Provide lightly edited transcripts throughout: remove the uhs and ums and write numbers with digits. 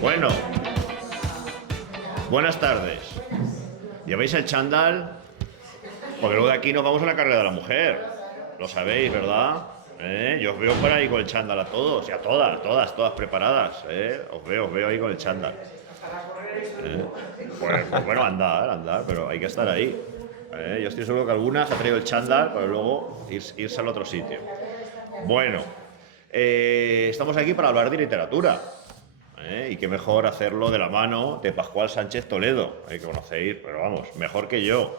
Bueno, buenas tardes. ¿Lleváis el chándal? Porque luego de aquí nos vamos a la carrera de la mujer. Lo sabéis, ¿verdad? Yo os veo por ahí con el chándal a todos y a todas preparadas. Os veo ahí con el chándal. Pues bueno, andar, pero hay que estar ahí. Yo estoy seguro que algunas ha traído el chándal para luego irse al otro sitio. Bueno, estamos aquí para hablar de literatura. Y qué mejor hacerlo de la mano de Pascual Sánchez Toledo, que conocéis, pero vamos, mejor que yo.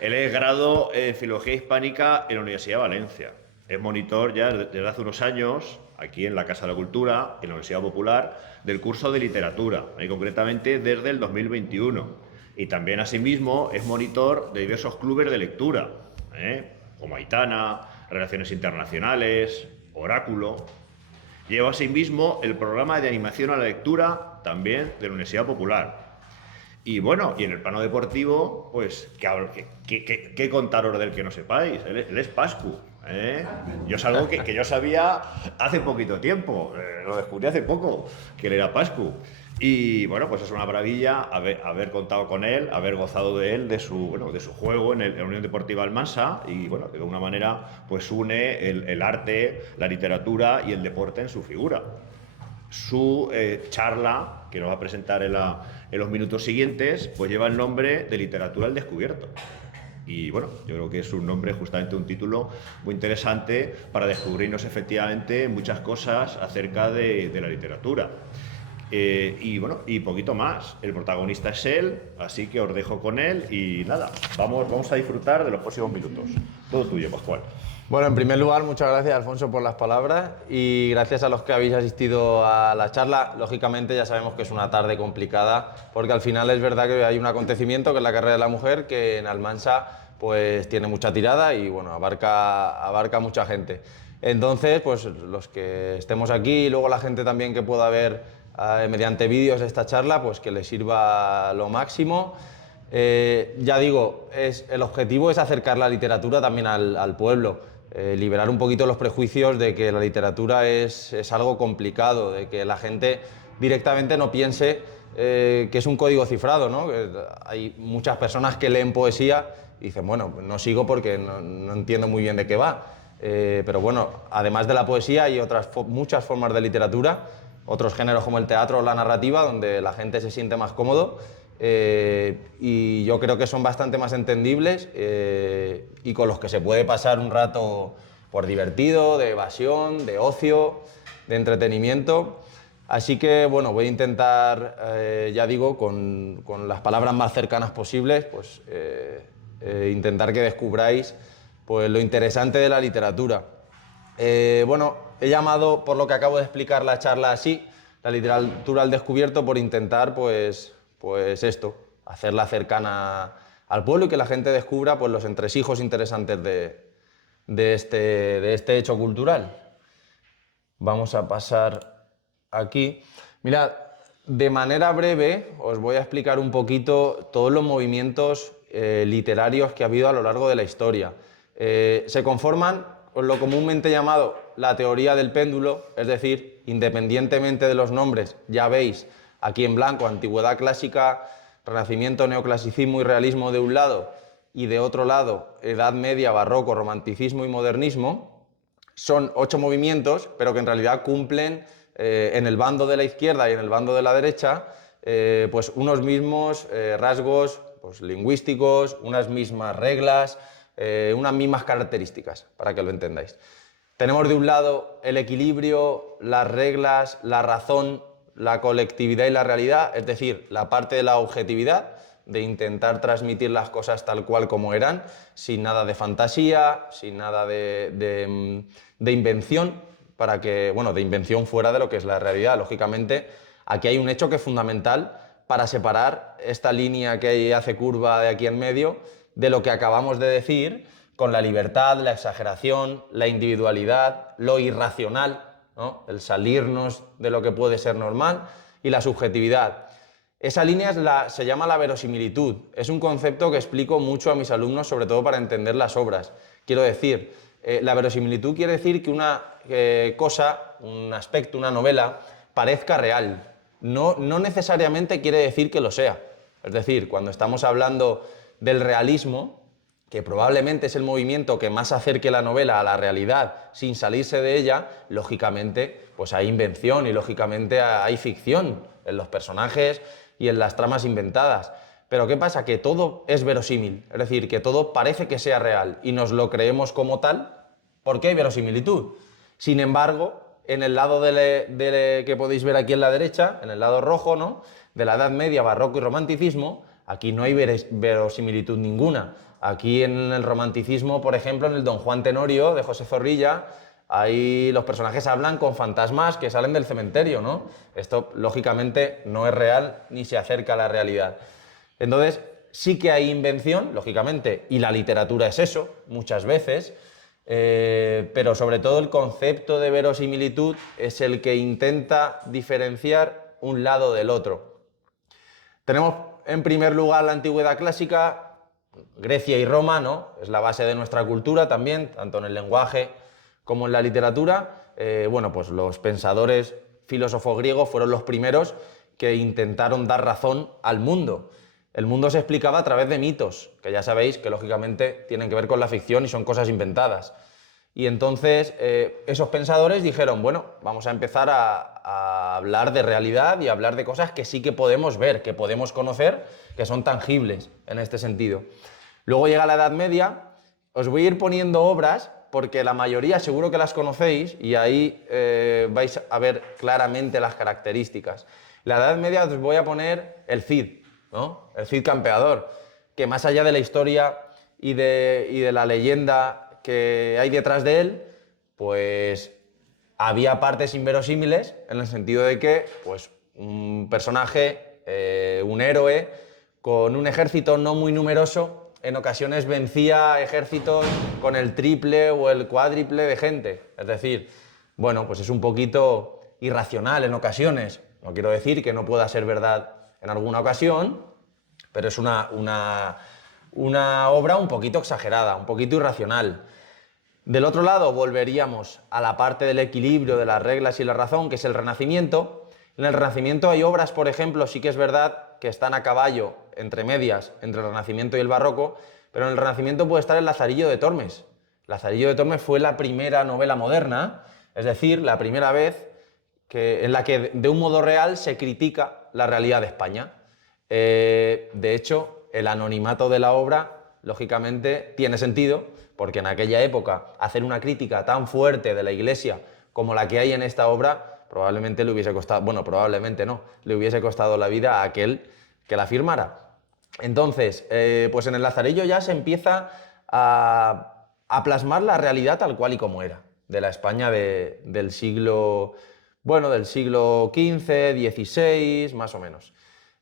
Él es grado en Filología Hispánica en la Universidad de Valencia. Es monitor ya desde hace unos años, aquí en la Casa de la Cultura, en la Universidad Popular, del curso de literatura, y concretamente desde el 2021. Y también, asimismo, es monitor de diversos clubes de lectura, como Aitana, Relaciones Internacionales, Oráculo. Lleva asimismo el programa de animación a la lectura también de la Universidad Popular. Y bueno, y en el plano deportivo, pues, ¿qué contaros del que no sepáis? Él es Pascu. Yo es algo que yo sabía hace poquito tiempo, lo descubrí hace poco, que él era Pascu. Y bueno, pues es una maravilla haber contado con él, haber gozado de él, de su juego en la Unión Deportiva Almansa, y bueno, que de alguna manera pues une el arte, la literatura y el deporte en su figura. Su charla, que nos va a presentar en los minutos siguientes, pues lleva el nombre de Literatura al Descubierto. Y bueno, yo creo que es un nombre, justamente un título muy interesante para descubrirnos efectivamente muchas cosas acerca de la literatura. Y bueno, y poquito más. El protagonista es él, así que os dejo con él y nada, vamos a disfrutar de los próximos minutos. Todo tuyo, Pascual. Bueno, en primer lugar, muchas gracias, Alfonso, por las palabras y gracias a los que habéis asistido a la charla. Lógicamente ya sabemos que es una tarde complicada porque al final es verdad que hay un acontecimiento que es la carrera de la mujer que en Almansa pues tiene mucha tirada y bueno, abarca mucha gente. Entonces, pues los que estemos aquí y luego la gente también que pueda ver mediante vídeos esta charla, pues que les sirva lo máximo. Ya digo, el objetivo es acercar la literatura también al pueblo. Liberar un poquito los prejuicios de que la literatura es algo complicado, de que la gente directamente no piense que es un código cifrado, ¿no? Hay muchas personas que leen poesía y dicen, bueno, no sigo porque no entiendo muy bien de qué va. Pero bueno, además de la poesía hay muchas formas de literatura, otros géneros como el teatro o la narrativa, donde la gente se siente más cómodo. Y yo creo que son bastante más entendibles y con los que se puede pasar un rato por divertido, de evasión, de ocio, de entretenimiento. Así que bueno, voy a intentar, ya digo, con las palabras más cercanas posibles, pues intentar que descubráis pues, lo interesante de la literatura. Bueno, he llamado, por lo que acabo de explicar, la charla así, la literatura al descubierto, por intentar pues esto, hacerla cercana al pueblo y que la gente descubra pues, los entresijos interesantes de este hecho cultural. Vamos a pasar aquí. Mirad, de manera breve os voy a explicar un poquito todos los movimientos literarios que ha habido a lo largo de la historia. Se conforman con lo comúnmente llamado la teoría del péndulo, es decir, independientemente de los nombres, ya veis aquí en blanco, antigüedad clásica, renacimiento, neoclasicismo y realismo de un lado, y de otro lado, edad media, barroco, romanticismo y modernismo. Son 8 movimientos, pero que en realidad cumplen en el bando de la izquierda y en el bando de la derecha pues unos mismos rasgos pues, lingüísticos, unas mismas reglas, unas mismas características, para que lo entendáis. Tenemos de un lado el equilibrio, las reglas, la razón, la colectividad y la realidad, es decir, la parte de la objetividad, de intentar transmitir las cosas tal cual como eran, sin nada de fantasía, sin nada de invención, para que, bueno, de invención fuera de lo que es la realidad. Lógicamente, aquí hay un hecho que es fundamental para separar esta línea que hace curva de aquí en medio de lo que acabamos de decir, con la libertad, la exageración, la individualidad, lo irracional, ¿no? El salirnos de lo que puede ser normal, y la subjetividad. Esa línea se llama la verosimilitud. Es un concepto que explico mucho a mis alumnos, sobre todo para entender las obras. Quiero decir, la verosimilitud quiere decir que una cosa, un aspecto, una novela, parezca real. no necesariamente quiere decir que lo sea. Es decir, cuando estamos hablando del realismo, que probablemente es el movimiento que más acerque la novela a la realidad sin salirse de ella, lógicamente pues hay invención y lógicamente hay ficción en los personajes y en las tramas inventadas. Pero ¿qué pasa? Que todo es verosímil, es decir, que todo parece que sea real y nos lo creemos como tal porque hay verosimilitud. Sin embargo, en el lado que podéis ver aquí en la derecha, en el lado rojo, ¿no?, de la Edad Media, Barroco y Romanticismo, aquí no hay verosimilitud ninguna. Aquí en el Romanticismo, por ejemplo, en el Don Juan Tenorio de José Zorrilla, ahí los personajes hablan con fantasmas que salen del cementerio, ¿no? Esto, lógicamente, no es real ni se acerca a la realidad. Entonces, sí que hay invención, lógicamente, y la literatura es eso, muchas veces, pero sobre todo el concepto de verosimilitud es el que intenta diferenciar un lado del otro. Tenemos en primer lugar la antigüedad clásica, Grecia y Roma, ¿no? Es la base de nuestra cultura también, tanto en el lenguaje como en la literatura. Bueno, pues los pensadores filósofos griegos fueron los primeros que intentaron dar razón al mundo. El mundo se explicaba a través de mitos, que ya sabéis que lógicamente tienen que ver con la ficción y son cosas inventadas. Y entonces esos pensadores dijeron, bueno, vamos a empezar a hablar de realidad y a hablar de cosas que sí que podemos ver, que podemos conocer, que son tangibles en este sentido. Luego llega la Edad Media, os voy a ir poniendo obras, porque la mayoría seguro que las conocéis y ahí vais a ver claramente las características. En la Edad Media os voy a poner el Cid, ¿no? El Cid campeador, que más allá de la historia y de la leyenda que hay detrás de él, pues había partes inverosímiles en el sentido de que pues, un personaje, un héroe, con un ejército no muy numeroso, en ocasiones vencía ejércitos con el triple o el cuádruple de gente. Es decir, bueno, pues es un poquito irracional en ocasiones. No quiero decir que no pueda ser verdad en alguna ocasión, pero es una obra un poquito exagerada, un poquito irracional. Del otro lado volveríamos a la parte del equilibrio de las reglas y la razón, que es el Renacimiento. En el Renacimiento hay obras, por ejemplo, sí que es verdad que están a caballo, entre medias, entre el Renacimiento y el Barroco, pero en el Renacimiento puede estar el Lazarillo de Tormes. Lazarillo de Tormes fue la primera novela moderna, es decir, la primera vez en la que de un modo real se critica la realidad de España. De hecho, el anonimato de la obra, lógicamente, tiene sentido, porque en aquella época hacer una crítica tan fuerte de la Iglesia como la que hay en esta obra probablemente le hubiese costado, bueno, probablemente no, le hubiese costado la vida a aquel que la firmara. Entonces, pues en el Lazarillo ya se empieza a plasmar la realidad tal cual y como era, de la España del siglo, bueno, del siglo XV, XVI, más o menos.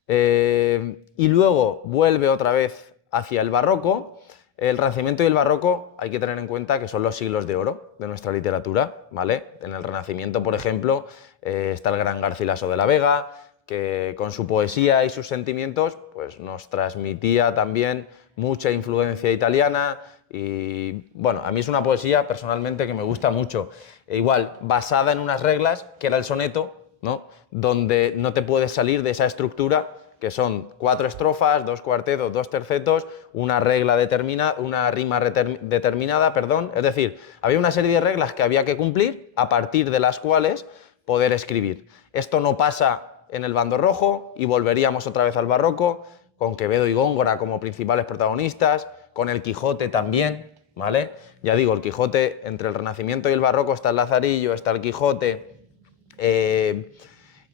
Y luego vuelve otra vez hacia el Barroco. El Renacimiento y el Barroco hay que tener en cuenta que son los siglos de oro de nuestra literatura, ¿vale? En el Renacimiento, por ejemplo, está el gran Garcilaso de la Vega, que con su poesía y sus sentimientos pues, nos transmitía también mucha influencia italiana y, bueno, a mí es una poesía personalmente que me gusta mucho. E igual, basada en unas reglas, que era el soneto, ¿no?, donde no te puedes salir de esa estructura, que son 4 estrofas, 2 cuartetos, 2 tercetos, una regla determinada, una rima determinada, perdón. Es decir, había una serie de reglas que había que cumplir, a partir de las cuales poder escribir. Esto no pasa en el bando rojo y volveríamos otra vez al Barroco, con Quevedo y Góngora como principales protagonistas, con el Quijote también, ¿vale? Ya digo, el Quijote, entre el Renacimiento y el Barroco está el Lazarillo, está el Quijote.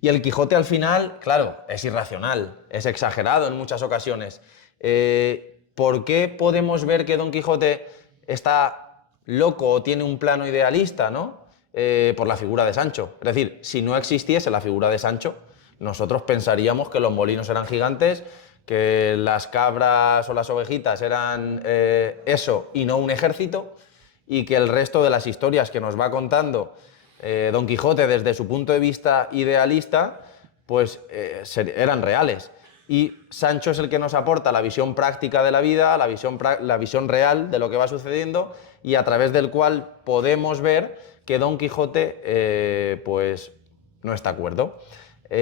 Y el Quijote al final, claro, es irracional, es exagerado en muchas ocasiones. ¿Por qué podemos ver que Don Quijote está loco o tiene un plano idealista, ¿no? Por la figura de Sancho. Es decir, si no existiese la figura de Sancho, nosotros pensaríamos que los molinos eran gigantes, que las cabras o las ovejitas eran eso y no un ejército, y que el resto de las historias que nos va contando Don Quijote desde su punto de vista idealista, pues eran reales. Y Sancho es el que nos aporta la visión práctica de la vida, la visión real de lo que va sucediendo y a través del cual podemos ver que Don Quijote pues no está acuerdo.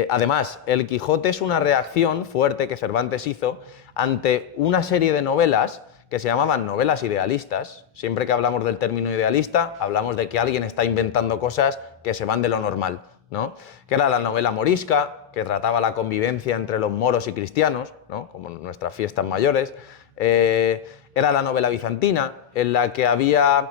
Además, El Quijote es una reacción fuerte que Cervantes hizo ante una serie de novelas que se llamaban novelas idealistas. Siempre que hablamos del término idealista, hablamos de que alguien está inventando cosas que se van de lo normal, ¿no? Que era la novela morisca, que trataba la convivencia entre los moros y cristianos, ¿no? Como nuestras fiestas mayores. Era la novela bizantina, en la que había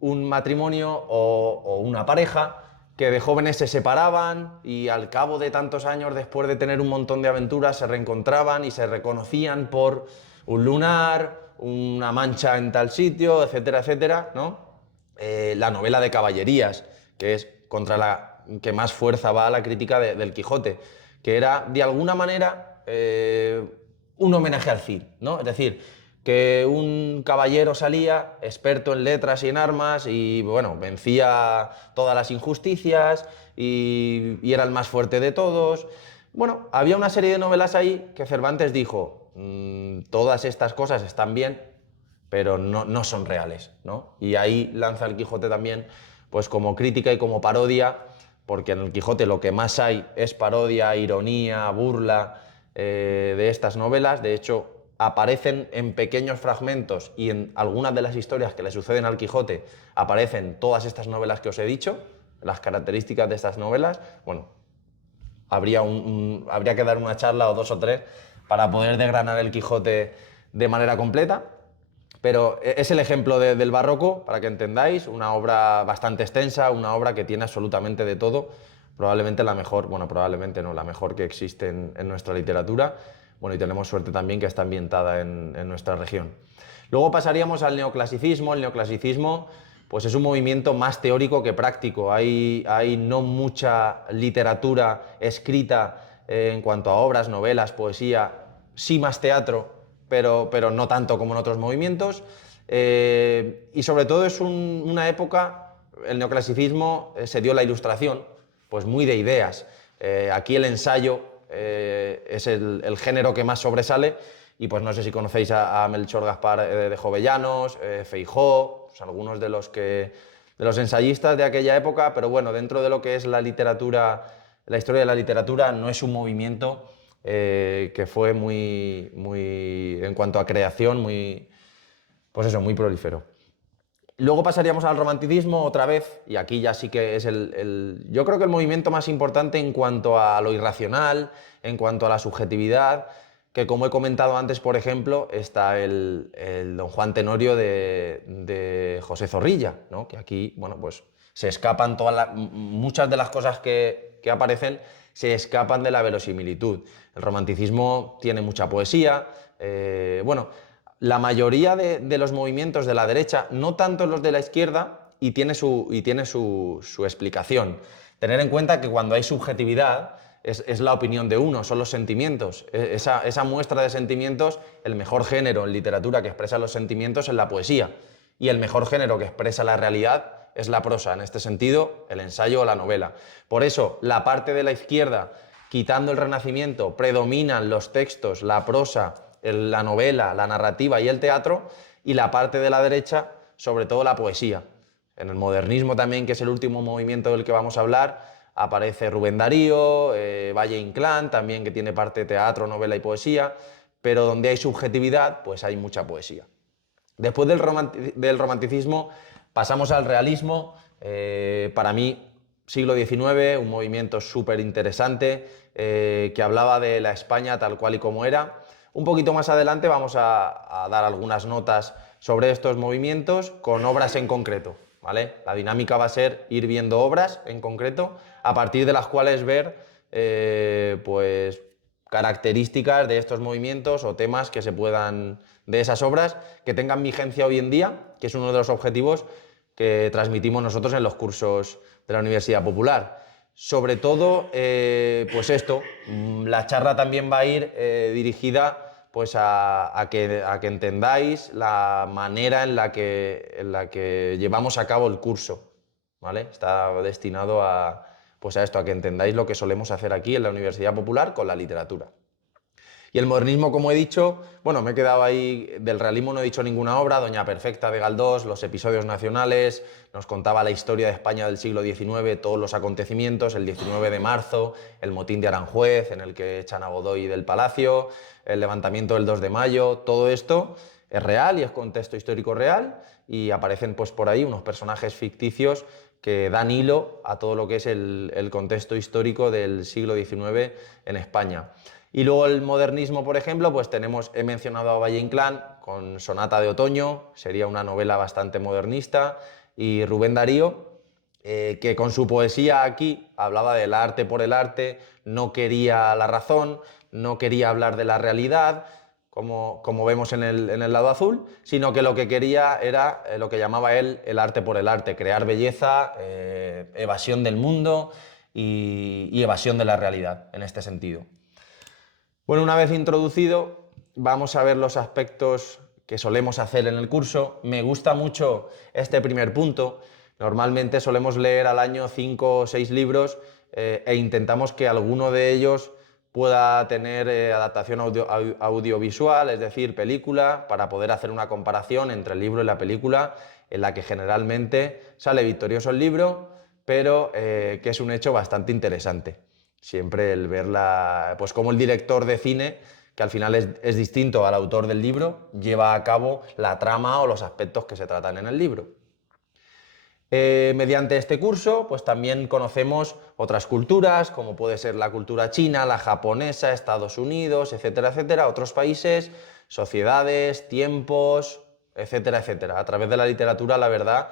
un matrimonio o una pareja que de jóvenes se separaban y al cabo de tantos años, después de tener un montón de aventuras, se reencontraban y se reconocían por un lunar, una mancha en tal sitio, etcétera, etcétera, ¿no? La novela de caballerías, que es contra la que más fuerza va a la crítica del Quijote, que era, de alguna manera, un homenaje al Cid, ¿no? Es decir, que un caballero salía, experto en letras y en armas, y bueno, vencía todas las injusticias y era el más fuerte de todos. Bueno, había una serie de novelas ahí que Cervantes dijo, todas estas cosas están bien, pero no son reales, ¿no? Y ahí lanza el Quijote también, pues como crítica y como parodia, porque en el Quijote lo que más hay es parodia, ironía, burla de estas novelas. De hecho, aparecen en pequeños fragmentos y en algunas de las historias que le suceden al Quijote aparecen todas estas novelas que os he dicho, las características de estas novelas. Bueno, habría que dar una charla o dos o tres para poder desgranar el Quijote de manera completa. Pero es el ejemplo del barroco, para que entendáis, una obra bastante extensa, una obra que tiene absolutamente de todo, probablemente la mejor, bueno, probablemente no, la mejor que existe en nuestra literatura. Bueno, y tenemos suerte también que está ambientada en nuestra región. Luego pasaríamos al neoclasicismo. El neoclasicismo, pues es un movimiento más teórico que práctico. Hay no mucha literatura escrita en cuanto a obras, novelas, poesía, sí más teatro, pero no tanto como en otros movimientos. Y sobre todo es una época, el neoclasicismo se dio la Ilustración, pues muy de ideas. Aquí el ensayo es el género que más sobresale, y pues no sé si conocéis a Melchor Gaspar de Jovellanos, Feijó, pues algunos de los ensayistas de aquella época, pero bueno, dentro de lo que es la literatura, la historia de la literatura, no es un movimiento que fue muy, en cuanto a creación, pues eso, muy prolífero. Luego pasaríamos al romanticismo otra vez, y aquí ya sí que es yo creo que el movimiento más importante en cuanto a lo irracional, en cuanto a la subjetividad, que como he comentado antes, por ejemplo, está el Don Juan Tenorio de José Zorrilla, ¿no? Que aquí, bueno, pues se escapan muchas de las cosas que aparecen, se escapan de la verosimilitud. El romanticismo tiene mucha poesía, bueno, la mayoría de los movimientos de la derecha, no tanto los de la izquierda, y tiene su explicación. Tener en cuenta que cuando hay subjetividad es la opinión de uno, son los sentimientos. Esa muestra de sentimientos, el mejor género en literatura que expresa los sentimientos es la poesía, y el mejor género que expresa la realidad es la prosa, en este sentido, el ensayo o la novela. Por eso, la parte de la izquierda, quitando el Renacimiento, predominan los textos, la prosa, la novela, la narrativa y el teatro, y la parte de la derecha, sobre todo la poesía. En el modernismo también, que es el último movimiento del que vamos a hablar, aparece Rubén Darío, Valle Inclán, también, que tiene parte teatro, novela y poesía, pero donde hay subjetividad, pues hay mucha poesía. Después del romanticismo pasamos al realismo. Para mí, siglo XIX, un movimiento súper interesante que hablaba de la España tal cual y como era. Un poquito más adelante vamos a dar algunas notas sobre estos movimientos con obras en concreto, ¿vale? La dinámica va a ser ir viendo obras en concreto, a partir de las cuales ver pues características de estos movimientos o temas que se puedan, de esas obras, que tengan vigencia hoy en día, que es uno de los objetivos que transmitimos nosotros en los cursos de la Universidad Popular. Sobre todo, pues esto, la charla también va a ir dirigida pues a que entendáis la manera en la que llevamos a cabo el curso, ¿vale? Está destinado pues a esto, a que entendáis lo que solemos hacer aquí en la Universidad Popular con la literatura. Y el modernismo, como he dicho, bueno, me he quedado ahí, del realismo no he dicho ninguna obra, Doña Perfecta de Galdós, los episodios nacionales, nos contaba la historia de España del siglo XIX, todos los acontecimientos, el 19 de marzo, el motín de Aranjuez, en el que echan a Godoy del Palacio, el levantamiento del 2 de mayo, todo esto es real y es contexto histórico real, y aparecen pues por ahí unos personajes ficticios que dan hilo a todo lo que es el contexto histórico del siglo XIX en España. Y luego el modernismo, por ejemplo, pues he mencionado a Valle Inclán con Sonata de Otoño, sería una novela bastante modernista, y Rubén Darío, que con su poesía aquí hablaba del arte por el arte, no quería la razón, no quería hablar de la realidad, como vemos en el lado azul, sino que lo que quería era lo que llamaba él el arte por el arte, crear belleza, evasión del mundo y evasión de la realidad, en este sentido. Bueno, una vez introducido, vamos a ver los aspectos que solemos hacer en el curso. Me gusta mucho este primer punto. Normalmente solemos leer al año 5 o 6 libros e intentamos que alguno de ellos pueda tener adaptación audiovisual, es decir, película, para poder hacer una comparación entre el libro y la película, en la que generalmente sale victorioso el libro, pero que es un hecho bastante interesante. Siempre el verla, pues como el director de cine, que al final es distinto al autor del libro, lleva a cabo la trama o los aspectos que se tratan en el libro. Mediante este curso, pues también conocemos otras culturas, como puede ser la cultura china, la japonesa, Estados Unidos, etcétera, etcétera, otros países, sociedades, tiempos, etcétera, etcétera, a través de la literatura, la verdad.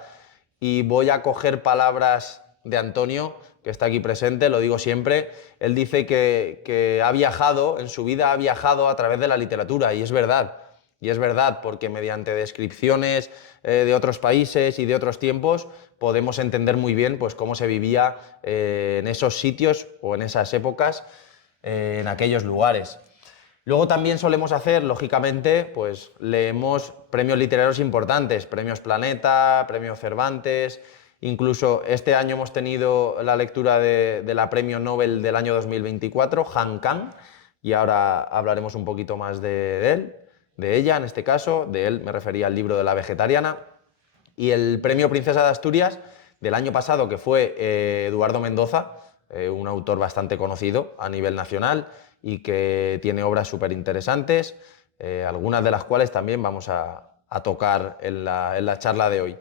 Y voy a coger palabras de Antonio, que está aquí presente, lo digo siempre. Él dice que ha viajado, en su vida ha viajado a través de la literatura, y es verdad. Y es verdad, porque mediante descripciones de otros países y de otros tiempos podemos entender muy bien pues, cómo se vivía en esos sitios o en esas épocas, en aquellos lugares. Luego también solemos hacer, lógicamente, pues leemos premios literarios importantes, premios Planeta, premios Cervantes, incluso este año hemos tenido la lectura de la premio Nobel del año 2024, Han Kang, y ahora hablaremos un poquito más de él, de ella en este caso, de él me refería al libro de la vegetariana, y el premio Princesa de Asturias del año pasado, que fue Eduardo Mendoza, un autor bastante conocido a nivel nacional y que tiene obras súper interesantes, algunas de las cuales también vamos a tocar en la charla de hoy.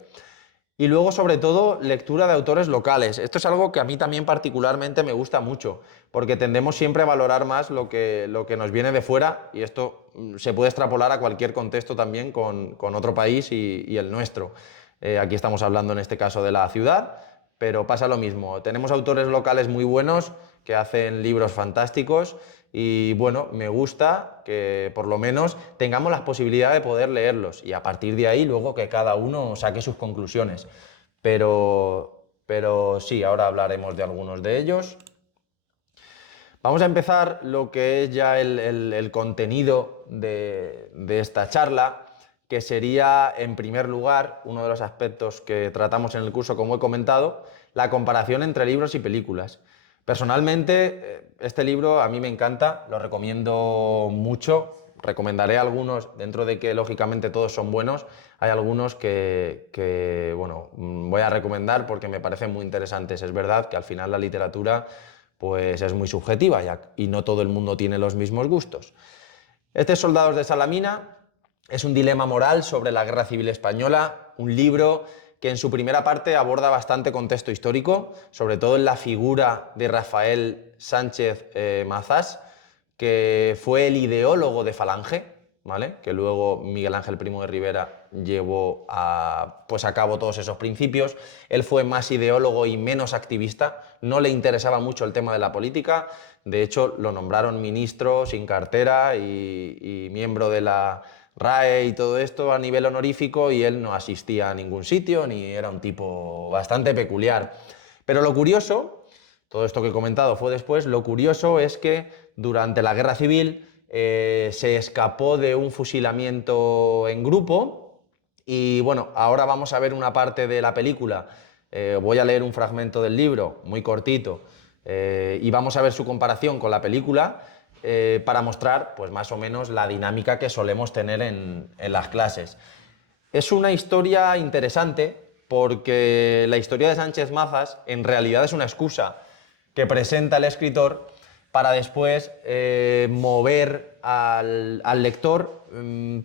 Y luego, sobre todo, lectura de autores locales. Esto es algo que a mí también particularmente me gusta mucho, porque tendemos siempre a valorar más lo que nos viene de fuera, y esto se puede extrapolar a cualquier contexto también con otro país y el nuestro. Aquí estamos hablando en este caso de la ciudad, pero pasa lo mismo. Tenemos autores locales muy buenos que hacen libros fantásticos y bueno, me gusta que por lo menos tengamos la posibilidad de poder leerlos y a partir de ahí luego que cada uno saque sus conclusiones. Pero sí, ahora hablaremos de algunos de ellos. Vamos a empezar lo que es ya el contenido de esta charla, que sería, en primer lugar, uno de los aspectos que tratamos en el curso, como he comentado, la comparación entre libros y películas. Personalmente, este libro a mí me encanta, lo recomiendo mucho, recomendaré algunos, dentro de que lógicamente todos son buenos, hay algunos que bueno, voy a recomendar porque me parecen muy interesantes. Es verdad que al final la literatura pues es muy subjetiva y no todo el mundo tiene los mismos gustos. Este Soldados de Salamina es un dilema moral sobre la Guerra Civil Española, un libro que en su primera parte aborda bastante contexto histórico, sobre todo en la figura de Rafael Sánchez Mazás, que fue el ideólogo de Falange, ¿vale? Que luego Miguel Ángel Primo de Rivera llevó a cabo todos esos principios. Él fue más ideólogo y menos activista, no le interesaba mucho el tema de la política, de hecho lo nombraron ministro sin cartera y miembro de la RAE y todo esto a nivel honorífico, y él no asistía a ningún sitio, ni era un tipo bastante peculiar. Pero lo curioso, todo esto que he comentado fue después, lo curioso es que durante la Guerra Civil se escapó de un fusilamiento en grupo y bueno, ahora vamos a ver una parte de la película, voy a leer un fragmento del libro, muy cortito, y vamos a ver su comparación con la película, para mostrar pues, más o menos la dinámica que solemos tener en las clases. Es una historia interesante porque la historia de Sánchez Mazas en realidad es una excusa que presenta el escritor para después mover al lector,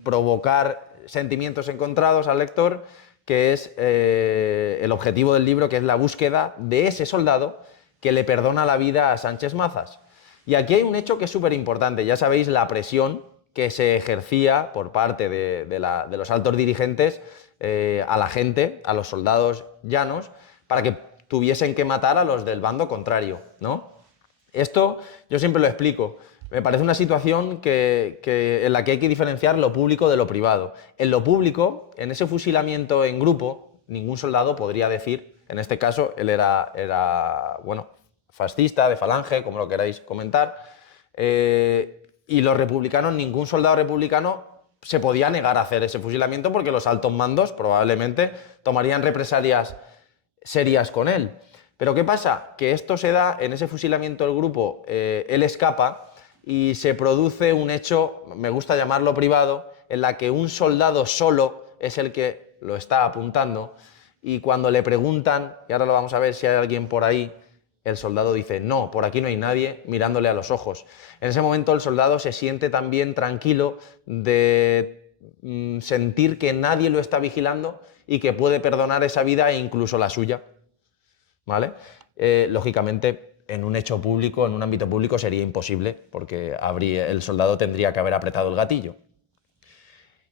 provocar sentimientos encontrados al lector, que es el objetivo del libro, que es la búsqueda de ese soldado que le perdona la vida a Sánchez Mazas. Y aquí hay un hecho que es súper importante. Ya sabéis la presión que se ejercía por parte de los altos dirigentes a la gente, a los soldados llanos, para que tuviesen que matar a los del bando contrario, ¿no? Esto yo siempre lo explico. Me parece una situación en la que hay que diferenciar lo público de lo privado. En lo público, en ese fusilamiento en grupo, ningún soldado podría decir, en este caso, él era bueno, fascista, de falange, como lo queráis comentar, y los republicanos, ningún soldado republicano se podía negar a hacer ese fusilamiento porque los altos mandos probablemente tomarían represalias serias con él. Pero ¿qué pasa? Que esto se da en ese fusilamiento del grupo, él escapa y se produce un hecho, me gusta llamarlo privado, en la que un soldado solo es el que lo está apuntando y cuando le preguntan, y ahora lo vamos a ver si hay alguien por ahí, el soldado dice, no, por aquí no hay nadie, mirándole a los ojos. En ese momento el soldado se siente también tranquilo de sentir que nadie lo está vigilando y que puede perdonar esa vida e incluso la suya, ¿vale? Lógicamente, en un hecho público, en un ámbito público, sería imposible, porque el soldado tendría que haber apretado el gatillo.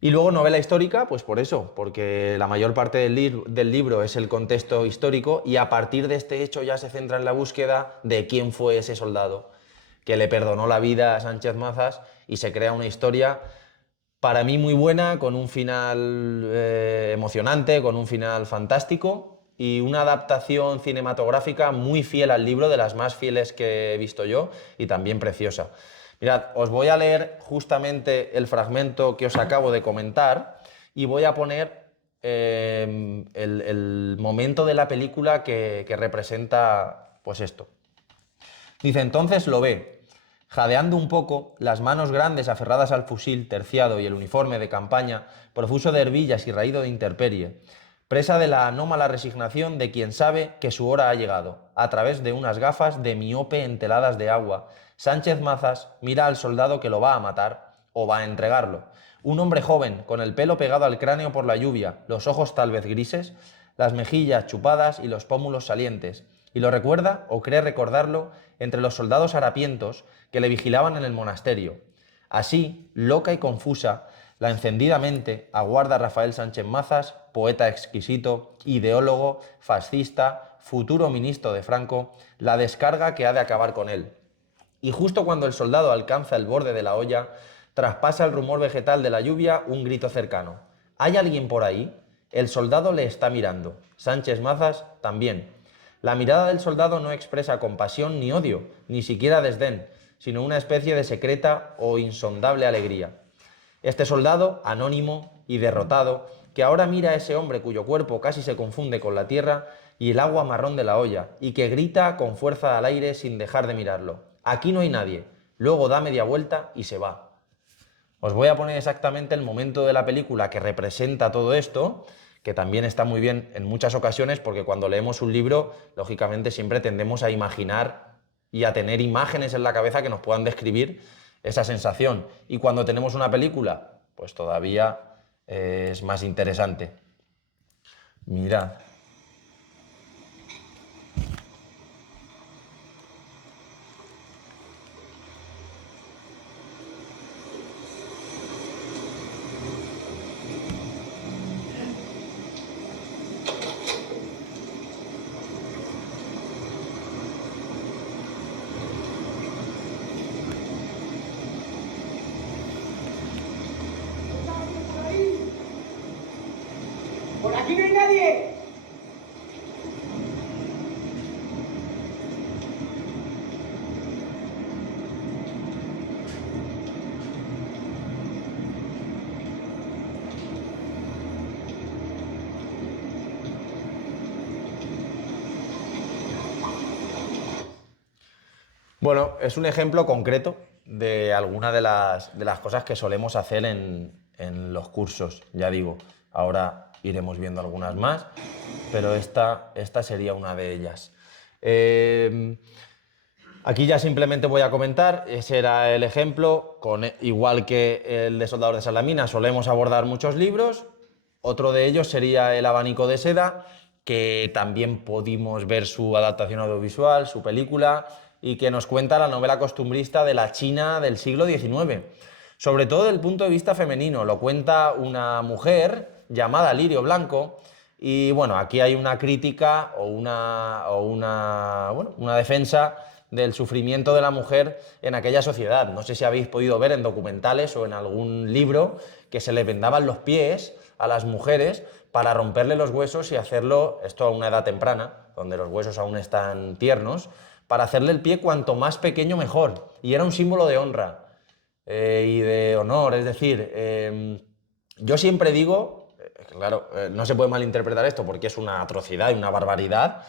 Y luego novela histórica, pues por eso, porque la mayor parte del libro es el contexto histórico y a partir de este hecho ya se centra en la búsqueda de quién fue ese soldado que le perdonó la vida a Sánchez Mazas y se crea una historia para mí muy buena, con un final emocionante, con un final fantástico y una adaptación cinematográfica muy fiel al libro, de las más fieles que he visto yo y también preciosa. Mirad, os voy a leer justamente el fragmento que os acabo de comentar y voy a poner el momento de la película que representa pues esto. Dice, entonces lo ve, jadeando un poco, las manos grandes aferradas al fusil terciado y el uniforme de campaña, profuso de herbillas y raído de intemperie, presa de la anómala resignación de quien sabe que su hora ha llegado. A través de unas gafas de miope enteladas de agua, Sánchez Mazas mira al soldado que lo va a matar o va a entregarlo. Un hombre joven, con el pelo pegado al cráneo por la lluvia, los ojos tal vez grises, las mejillas chupadas y los pómulos salientes. Y lo recuerda, o cree recordarlo, entre los soldados harapientos que le vigilaban en el monasterio. Así, loca y confusa, la encendida mente aguarda a Rafael Sánchez Mazas, poeta exquisito, ideólogo, fascista, futuro ministro de Franco, la descarga que ha de acabar con él. Y justo cuando el soldado alcanza el borde de la olla, traspasa el rumor vegetal de la lluvia un grito cercano. ¿Hay alguien por ahí? El soldado le está mirando. Sánchez Mazas también. La mirada del soldado no expresa compasión ni odio, ni siquiera desdén, sino una especie de secreta o insondable alegría. Este soldado, anónimo y derrotado, que ahora mira a ese hombre cuyo cuerpo casi se confunde con la tierra y el agua marrón de la olla, y que grita con fuerza al aire sin dejar de mirarlo. Aquí no hay nadie. Luego da media vuelta y se va. Os voy a poner exactamente el momento de la película que representa todo esto, que también está muy bien en muchas ocasiones, porque cuando leemos un libro, lógicamente siempre tendemos a imaginar y a tener imágenes en la cabeza que nos puedan describir esa sensación. Y cuando tenemos una película, pues todavía es más interesante. Mirad. ¡Por aquí no hay nadie! Bueno, es un ejemplo concreto de alguna de las cosas que solemos hacer en los cursos, ya digo. Ahora iremos viendo algunas más, pero esta sería una de ellas. Aquí ya simplemente voy a comentar, ese era el ejemplo, igual que el de Soldador de Salamina, solemos abordar muchos libros. Otro de ellos sería El abanico de seda, que también pudimos ver su adaptación audiovisual, su película, y que nos cuenta la novela costumbrista de la China del siglo XIX. Sobre todo desde el punto de vista femenino, lo cuenta una mujer llamada Lirio Blanco, y bueno, aquí hay una crítica o una defensa del sufrimiento de la mujer en aquella sociedad. No sé si habéis podido ver en documentales o en algún libro que se le vendaban los pies a las mujeres para romperle los huesos y hacerlo, esto a una edad temprana, donde los huesos aún están tiernos, para hacerle el pie cuanto más pequeño mejor. Y era un símbolo de honra y de honor. Es decir, yo siempre digo, claro, no se puede malinterpretar esto porque es una atrocidad y una barbaridad,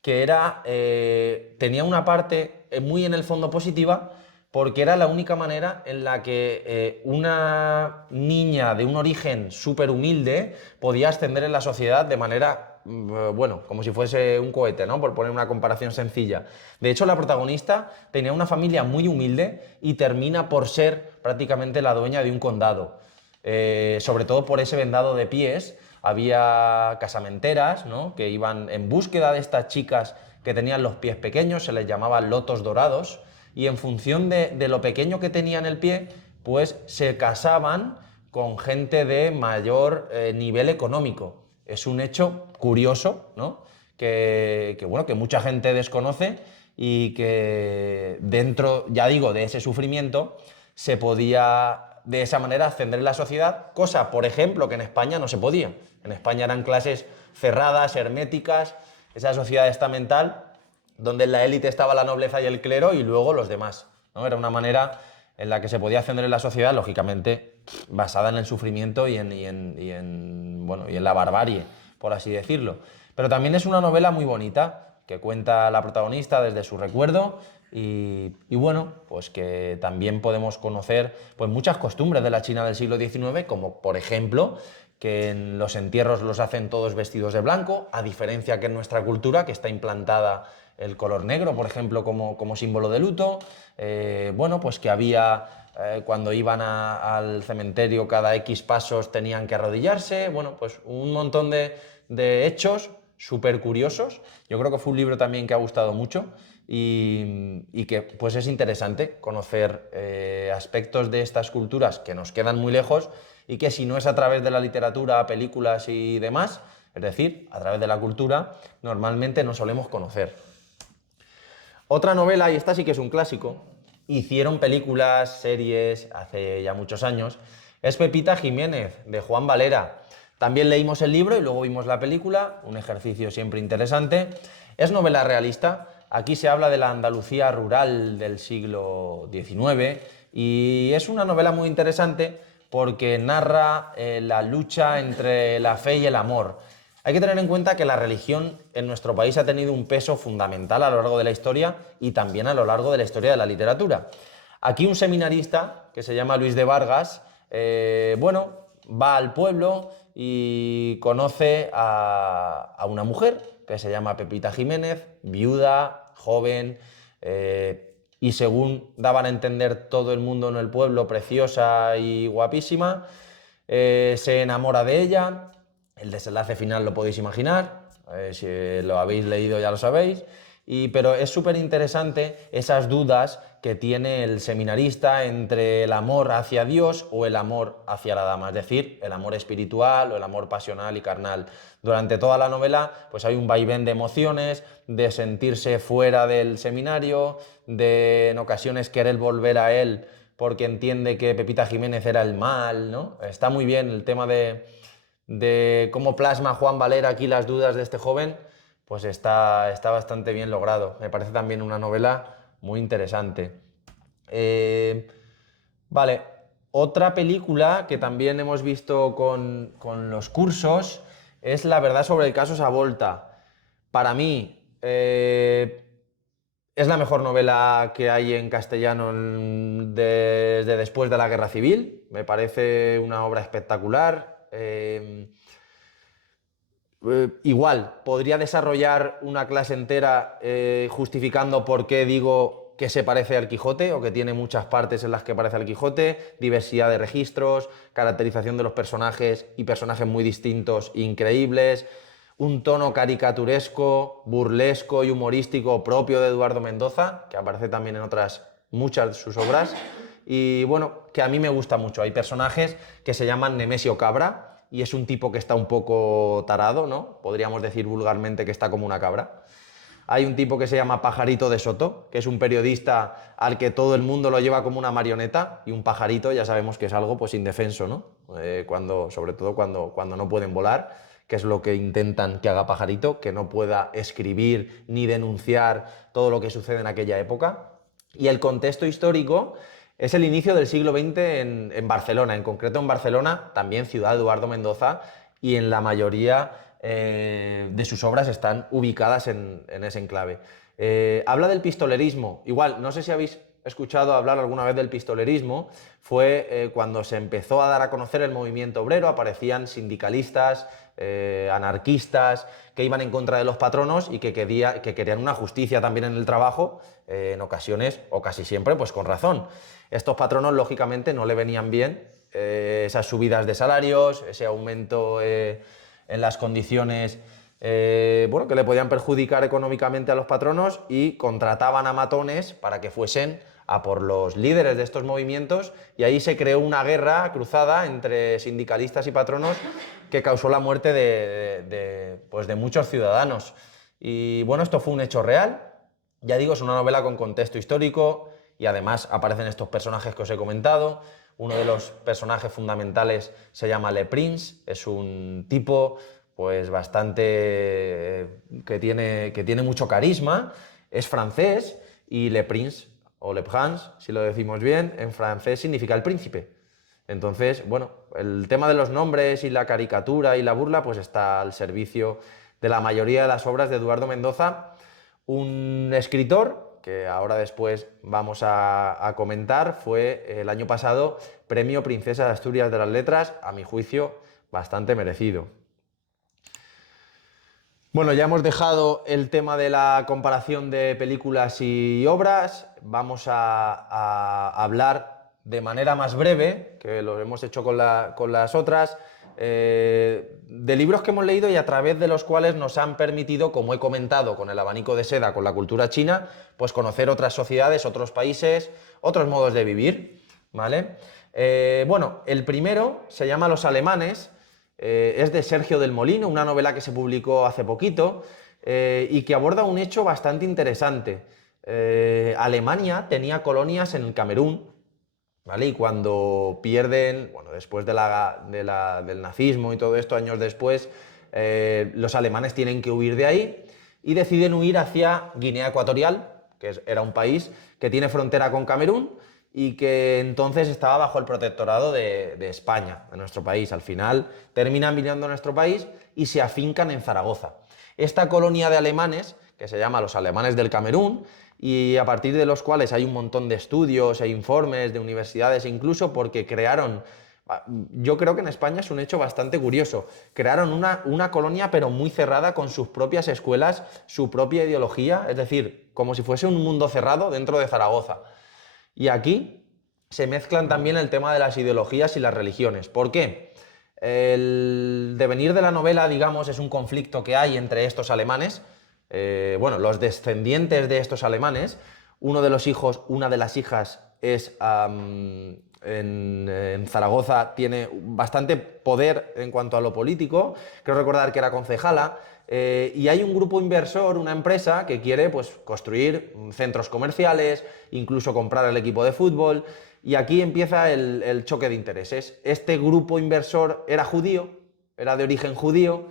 que tenía una parte muy en el fondo positiva, porque era la única manera en la que una niña de un origen súper humilde podía ascender en la sociedad de manera, bueno, como si fuese un cohete, ¿no? Por poner una comparación sencilla. De hecho, la protagonista tenía una familia muy humilde y termina por ser prácticamente la dueña de un condado. Sobre todo por ese vendado de pies. Había casamenteras, ¿no?, que iban en búsqueda de estas chicas que tenían los pies pequeños, se les llamaban lotos dorados, y en función de lo pequeño que tenían el pie, pues se casaban con gente de mayor nivel económico. Es un hecho curioso, ¿no?, bueno, que mucha gente desconoce y que dentro, ya digo, de ese sufrimiento se podía de esa manera ascender en la sociedad, cosa, por ejemplo, que en España no se podía. En España eran clases cerradas, herméticas, esa sociedad estamental, donde en la élite estaba la nobleza y el clero y luego los demás, ¿no? Era una manera en la que se podía ascender en la sociedad, lógicamente basada en el sufrimiento y en la barbarie, por así decirlo. Pero también es una novela muy bonita, que cuenta la protagonista desde su recuerdo y bueno, pues que también podemos conocer pues muchas costumbres de la China del siglo XIX, como por ejemplo que en los entierros los hacen todos vestidos de blanco, a diferencia que en nuestra cultura, que está implantada el color negro, por ejemplo, como símbolo de luto. Bueno, pues que había, cuando iban al cementerio, cada X pasos tenían que arrodillarse. Bueno, pues un montón de hechos súper curiosos. Yo creo que fue un libro también que ha gustado mucho y que pues es interesante conocer aspectos de estas culturas que nos quedan muy lejos y que si no es a través de la literatura, películas y demás, es decir, a través de la cultura, normalmente no solemos conocer. Otra novela, y esta sí que es un clásico, hicieron películas, series hace ya muchos años, es Pepita Jiménez, de Juan Valera. También leímos el libro y luego vimos la película, un ejercicio siempre interesante. Es novela realista, aquí se habla de la Andalucía rural del siglo XIX y es una novela muy interesante porque narra la lucha entre la fe y el amor. Hay que tener en cuenta que la religión en nuestro país ha tenido un peso fundamental a lo largo de la historia y también a lo largo de la historia de la literatura. Aquí un seminarista que se llama Luis de Vargas, bueno, va al pueblo y conoce a una mujer que se llama Pepita Jiménez, viuda, joven, y según daban a entender todo el mundo en el pueblo, preciosa y guapísima. Se enamora de ella. El desenlace final lo podéis imaginar, si lo habéis leído ya lo sabéis, pero es súper interesante esas dudas que tiene el seminarista entre el amor hacia Dios o el amor hacia la dama, es decir, el amor espiritual o el amor pasional y carnal. Durante toda la novela pues hay un vaivén de emociones, de sentirse fuera del seminario, de en ocasiones querer volver a él porque entiende que Pepita Jiménez era el mal, ¿no? Está muy bien el tema de cómo plasma Juan Valera aquí las dudas de este joven, pues está bastante bien logrado. Me parece también una novela muy interesante. Vale, otra película que también hemos visto con los cursos es La verdad sobre el caso Savolta. Para mí, Es la mejor novela que hay en castellano desde después de la Guerra Civil. Me parece una obra espectacular. Igual, podría desarrollar una clase entera justificando por qué digo que se parece al Quijote o que tiene muchas partes en las que parece al Quijote, diversidad de registros, caracterización de los personajes y personajes muy distintos, increíbles, un tono caricaturesco, burlesco y humorístico propio de Eduardo Mendoza, que aparece también en otras muchas de sus obras, y bueno, que a mí me gusta mucho. Hay personajes que se llaman Nemesio Cabra, y es un tipo que está un poco tarado, ¿no? Podríamos decir vulgarmente que está como una cabra. Hay un tipo que se llama Pajarito de Soto, que es un periodista al que todo el mundo lo lleva como una marioneta, y un pajarito ya sabemos que es algo pues indefenso, ¿no? Sobre todo cuando no pueden volar, que es lo que intentan que haga Pajarito, que no pueda escribir ni denunciar todo lo que sucede en aquella época. Y el contexto histórico es el inicio del siglo XX en Barcelona, en concreto en Barcelona, también ciudad de Eduardo Mendoza, y en la mayoría de sus obras están ubicadas en ese enclave. Habla del pistolerismo. Igual, no sé si habéis escuchado hablar alguna vez del pistolerismo. Fue cuando se empezó a dar a conocer el movimiento obrero, aparecían sindicalistas, anarquistas, que iban en contra de los patronos y que querían una justicia también en el trabajo, en ocasiones, o casi siempre, pues con razón. Estos patronos, lógicamente, no le venían bien esas subidas de salarios, ese aumento en las condiciones bueno, que le podían perjudicar económicamente a los patronos, y contrataban a matones para que fuesen a por los líderes de estos movimientos, y ahí se creó una guerra cruzada entre sindicalistas y patronos que causó la muerte pues de muchos ciudadanos. Y bueno, esto fue un hecho real. Ya digo, es una novela con contexto histórico y además aparecen estos personajes que os he comentado. Uno de los personajes fundamentales se llama Le Prince, es un tipo pues bastante que tiene mucho carisma, es francés, y Le Prince o Le Prince, si lo decimos bien, en francés significa el príncipe. Entonces, bueno, el tema de los nombres y la caricatura y la burla pues está al servicio de la mayoría de las obras de Eduardo Mendoza, un escritor que ahora después vamos a comentar. Fue el año pasado Premio Princesa de Asturias de las Letras, a mi juicio bastante merecido. Bueno, ya hemos dejado el tema de la comparación de películas y obras. Vamos a hablar de manera más breve, que lo hemos hecho con las otras, de libros que hemos leído y a través de los cuales nos han permitido, como he comentado con el abanico de seda, con la cultura china, pues conocer otras sociedades, otros países, otros modos de vivir, ¿vale? Bueno, el primero se llama Los alemanes. Es de Sergio del Molino, una novela que se publicó hace poquito y que aborda un hecho bastante interesante. Alemania tenía colonias en el Camerún, ¿vale? Y cuando pierden, bueno, después del nazismo y todo esto, años después, los alemanes tienen que huir de ahí y deciden huir hacia Guinea Ecuatorial, que era un país que tiene frontera con Camerún y que entonces estaba bajo el protectorado de España, de nuestro país. Al final terminan viniendo a nuestro país y se afincan en Zaragoza. Esta colonia de alemanes, que se llama los alemanes del Camerún, y a partir de los cuales hay un montón de estudios e informes de universidades, incluso porque crearon, yo creo que en España es un hecho bastante curioso, crearon una colonia pero muy cerrada, con sus propias escuelas, su propia ideología, es decir, como si fuese un mundo cerrado dentro de Zaragoza. Y aquí se mezclan también el tema de las ideologías y las religiones. ¿Por qué? El devenir de la novela, digamos, es un conflicto que hay entre estos alemanes. Bueno, los descendientes de estos alemanes, uno de los hijos, una de las hijas es en Zaragoza, tiene bastante poder en cuanto a lo político. Creo recordar que era concejala. Y hay un grupo inversor, una empresa que quiere pues, construir centros comerciales, incluso comprar el equipo de fútbol, y aquí empieza el choque de intereses. Este grupo inversor era judío, era de origen judío,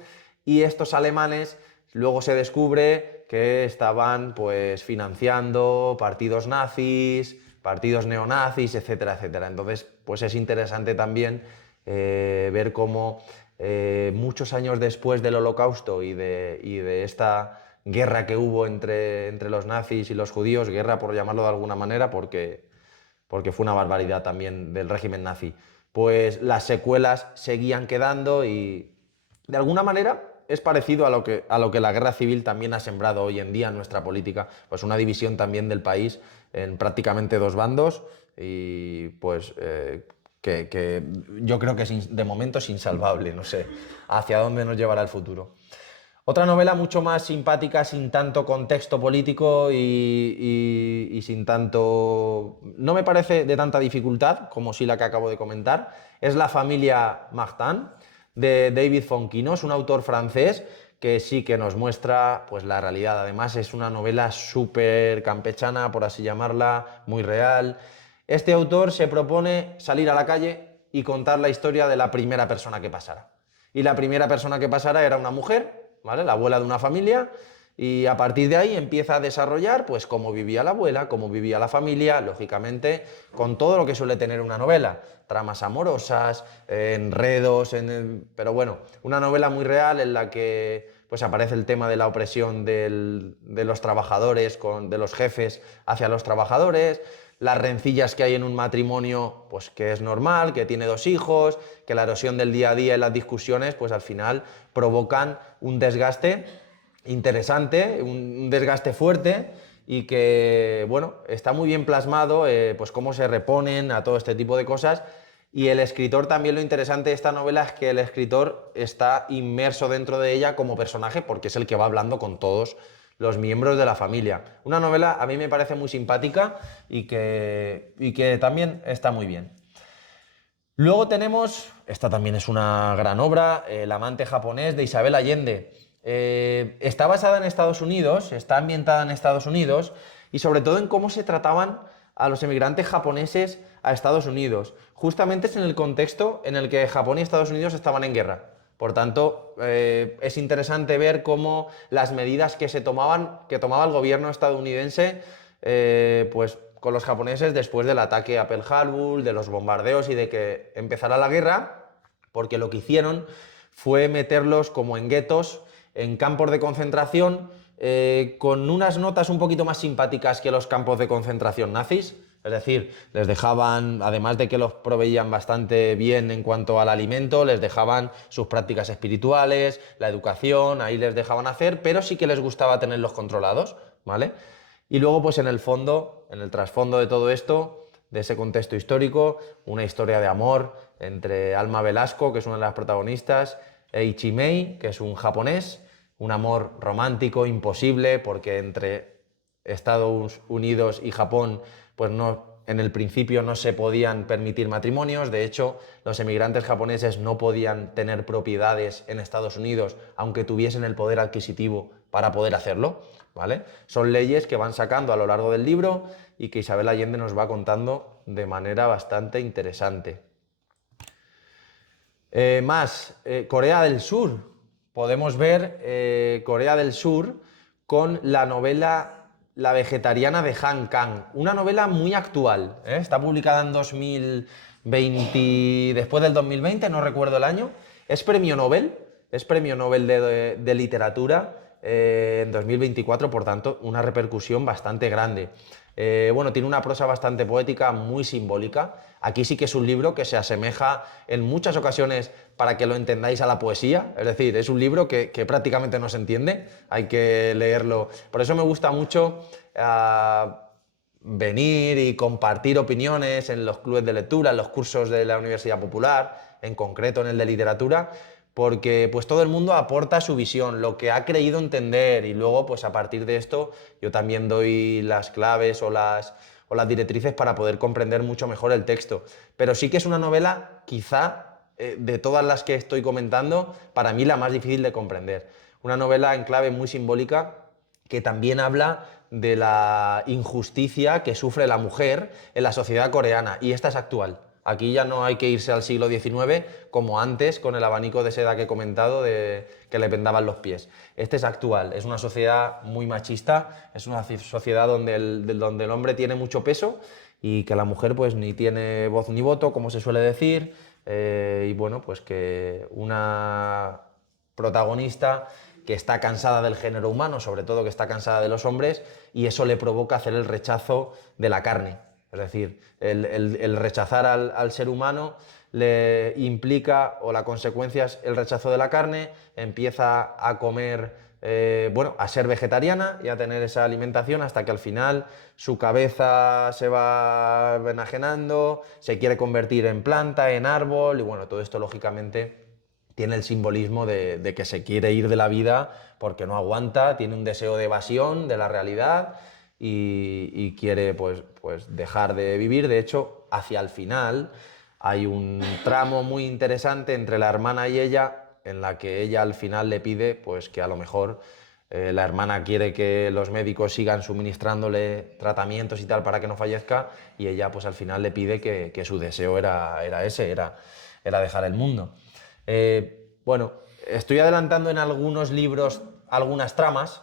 y estos alemanes luego se descubre que estaban pues, financiando partidos nazis, partidos neonazis, etcétera, etcétera. Entonces, pues es interesante también ver cómo muchos años después del Holocausto y de guerra que hubo entre los nazis y los judíos, guerra por llamarlo de alguna manera, porque fue una barbaridad también del régimen nazi. Pues las secuelas seguían quedando y de alguna manera es parecido a lo que la guerra civil también ha sembrado hoy en día en nuestra política, pues una división también del país en prácticamente dos bandos y pues que yo creo que de momento es insalvable, no sé hacia dónde nos llevará el futuro. Otra novela mucho más simpática, sin tanto contexto político y sin tanto... No me parece de tanta dificultad, como sí la que acabo de comentar, es La familia Martin, de David Fonquinos, un autor francés que sí que nos muestra pues, la realidad. Además es una novela súper campechana, por así llamarla, muy real. Este autor se propone salir a la calle y contar la historia de la primera persona que pasara. Y la primera persona que pasara era una mujer, ¿vale? La abuela de una familia, y a partir de ahí empieza a desarrollar pues cómo vivía la abuela, cómo vivía la familia, lógicamente con todo lo que suele tener una novela, tramas amorosas, enredos, pero bueno, una novela muy real en la que pues aparece el tema de la opresión de los trabajadores, de los jefes hacia los trabajadores, las rencillas que hay en un matrimonio, pues que es normal, que tiene dos hijos, que la erosión del día a día y las discusiones, pues al final provocan un desgaste interesante, un desgaste fuerte y que, bueno, está muy bien plasmado, pues cómo se reponen a todo este tipo de cosas. Y el escritor también, lo interesante de esta novela es que el escritor está inmerso dentro de ella como personaje porque es el que va hablando con todos los miembros de la familia. Una novela a mí me parece muy simpática y que también está muy bien. Luego tenemos, esta también es una gran obra, El amante japonés de Isabel Allende. Está basada en Estados Unidos, está ambientada en Estados Unidos y sobre todo en cómo se trataban a los emigrantes japoneses a Estados Unidos. Justamente es en el contexto en el que Japón y Estados Unidos estaban en guerra. Por tanto, es interesante ver cómo las medidas que tomaba el gobierno estadounidense, pues con los japoneses después del ataque a Pearl Harbor, de los bombardeos y de que empezara la guerra, porque lo que hicieron fue meterlos como en guetos, en campos de concentración, con unas notas un poquito más simpáticas que los campos de concentración nazis. Es decir, les dejaban, además de que los proveían bastante bien en cuanto al alimento, les dejaban sus prácticas espirituales, la educación, ahí les dejaban hacer, pero sí que les gustaba tenerlos controlados, ¿vale? Y luego, pues en el fondo, en el trasfondo de todo esto, de ese contexto histórico, una historia de amor entre Alma Velasco, que es una de las protagonistas, e Ichimei, que es un japonés, un amor romántico, imposible, porque entre Estados Unidos y Japón, pues no, en el principio no se podían permitir matrimonios. De hecho, los emigrantes japoneses no podían tener propiedades en Estados Unidos, aunque tuviesen el poder adquisitivo para poder hacerlo, ¿vale? Son leyes que van sacando a lo largo del libro y que Isabel Allende nos va contando de manera bastante interesante. Corea del Sur. Podemos ver Corea del Sur con la novela La vegetariana de Han Kang, una novela muy actual, ¿eh? Está publicada en 2020, después del 2020, no recuerdo el año. Es premio Nobel de literatura en 2024, por tanto, una repercusión bastante grande. Bueno, tiene una prosa bastante poética, muy simbólica. Aquí sí que es un libro que se asemeja en muchas ocasiones, para que lo entendáis, a la poesía. Es decir, es un libro que prácticamente no se entiende, hay que leerlo. Por eso me gusta mucho venir y compartir opiniones en los clubes de lectura, en los cursos de la Universidad Popular, en concreto en el de literatura, porque pues todo el mundo aporta su visión, lo que ha creído entender, y luego pues a partir de esto yo también doy las claves o las directrices para poder comprender mucho mejor el texto. Pero sí que es una novela, quizá, de todas las que estoy comentando, para mí la más difícil de comprender. Una novela en clave muy simbólica que también habla de la injusticia que sufre la mujer en la sociedad coreana, y esta es actual. Aquí ya no hay que irse al siglo XIX como antes, con el abanico de seda que he comentado, de que le vendaban los pies. Este es actual, es una sociedad muy machista, es una sociedad donde el hombre tiene mucho peso y que la mujer pues ni tiene voz ni voto, como se suele decir, y bueno, pues que una protagonista que está cansada del género humano, sobre todo que está cansada de los hombres, y eso le provoca hacer el rechazo de la carne. Es decir, el rechazar al ser humano le implica, o la consecuencia es el rechazo de la carne, empieza a comer, a ser vegetariana y a tener esa alimentación hasta que al final su cabeza se va enajenando, se quiere convertir en planta, en árbol, y bueno, todo esto lógicamente tiene el simbolismo de que se quiere ir de la vida porque no aguanta, tiene un deseo de evasión de la realidad y quiere pues dejar de vivir. De hecho, hacia el final hay un tramo muy interesante entre la hermana y ella, en la que ella al final le pide pues que a lo mejor la hermana quiere que los médicos sigan suministrándole tratamientos y tal para que no fallezca, y ella pues al final le pide que su deseo era dejar el mundo. Estoy adelantando en algunos libros algunas tramas,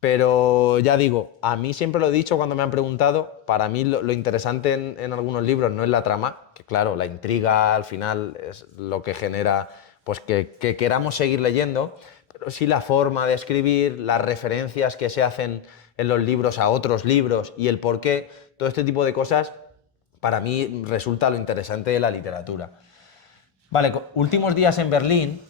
pero ya digo, a mí siempre lo he dicho cuando me han preguntado, para mí lo interesante en algunos libros no es la trama, que claro, la intriga al final es lo que genera pues que queramos seguir leyendo, pero sí la forma de escribir, las referencias que se hacen en los libros a otros libros y el por qué, todo este tipo de cosas para mí resulta lo interesante de la literatura. Vale, Últimos días en Berlín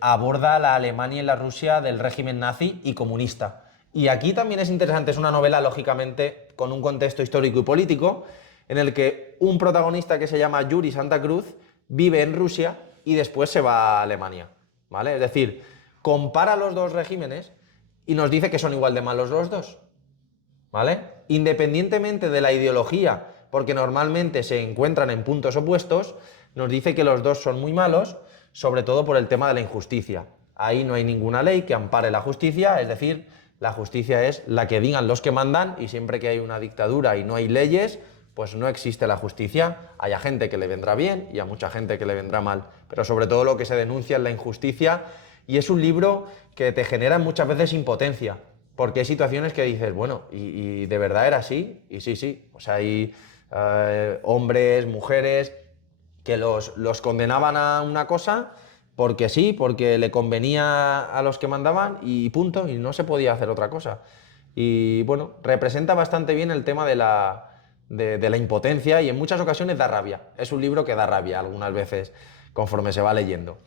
aborda la Alemania y la Rusia del régimen nazi y comunista. Y aquí también es interesante, es una novela, lógicamente, con un contexto histórico y político, en el que un protagonista que se llama Yuri Santa Cruz vive en Rusia y después se va a Alemania, ¿vale? Es decir, compara los dos regímenes y nos dice que son igual de malos los dos, ¿vale? Independientemente de la ideología, porque normalmente se encuentran en puntos opuestos, nos dice que los dos son muy malos, sobre todo por el tema de la injusticia. Ahí no hay ninguna ley que ampare la justicia, es decir, la justicia es la que digan los que mandan, y siempre que hay una dictadura y no hay leyes, pues no existe la justicia. Hay a gente que le vendrá bien y a mucha gente que le vendrá mal, pero sobre todo lo que se denuncia es la injusticia, y es un libro que te genera muchas veces impotencia, porque hay situaciones que dices, bueno, ¿y de verdad era así? Y sí, o sea, hay hombres, mujeres que los condenaban a una cosa porque sí, porque le convenía a los que mandaban y punto, y no se podía hacer otra cosa. Y bueno, representa bastante bien el tema de la impotencia, y en muchas ocasiones da rabia. Es un libro que da rabia algunas veces conforme se va leyendo.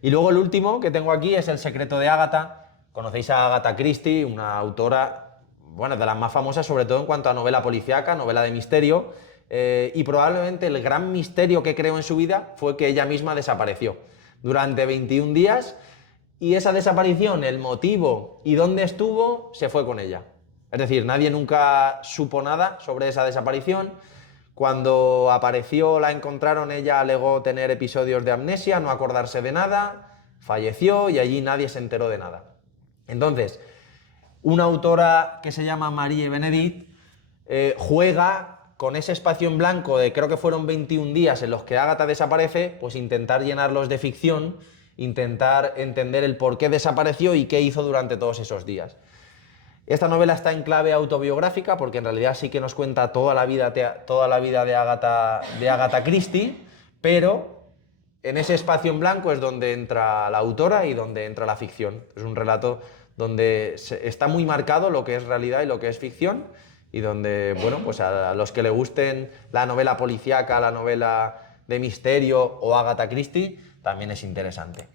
Y luego el último que tengo aquí es El secreto de Ágata. Conocéis a Agatha Christie, una autora, bueno, de las más famosas, sobre todo en cuanto a novela policíaca, novela de misterio, y probablemente el gran misterio que creó en su vida fue que ella misma desapareció durante 21 días, y esa desaparición, el motivo y dónde estuvo, se fue con ella. Es decir, nadie nunca supo nada sobre esa desaparición. Cuando apareció, la encontraron, ella alegó tener episodios de amnesia, no acordarse de nada, falleció y allí nadie se enteró de nada. Entonces, una autora que se llama Marie Benedict juega con ese espacio en blanco de, creo que fueron 21 días en los que Ágata desaparece, pues intentar llenarlos de ficción, intentar entender el por qué desapareció y qué hizo durante todos esos días. Esta novela está en clave autobiográfica porque en realidad sí que nos cuenta toda la vida de Agatha Christie, pero en ese espacio en blanco es donde entra la autora y donde entra la ficción. Es un relato donde está muy marcado lo que es realidad y lo que es ficción, y donde, bueno, pues a los que le gusten la novela policíaca, la novela de misterio o Agatha Christie, también es interesante.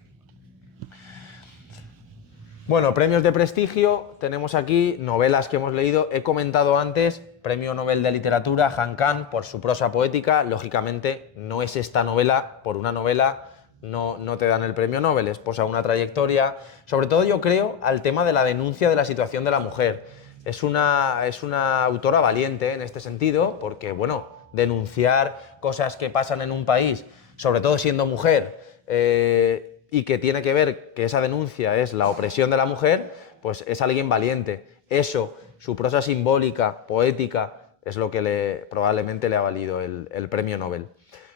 Bueno, premios de prestigio, tenemos aquí novelas que hemos leído. He comentado antes, Premio Nobel de Literatura, Han Kang, por su prosa poética. Lógicamente, no es esta novela, por una novela no te dan el premio Nobel, es pues a una trayectoria. Sobre todo yo creo al tema de la denuncia de la situación de la mujer. Es una autora valiente en este sentido, porque, bueno, denunciar cosas que pasan en un país, sobre todo siendo mujer, y que tiene que ver que esa denuncia es la opresión de la mujer, pues es alguien valiente. Eso, su prosa simbólica, poética, es lo que probablemente le ha valido el premio Nobel.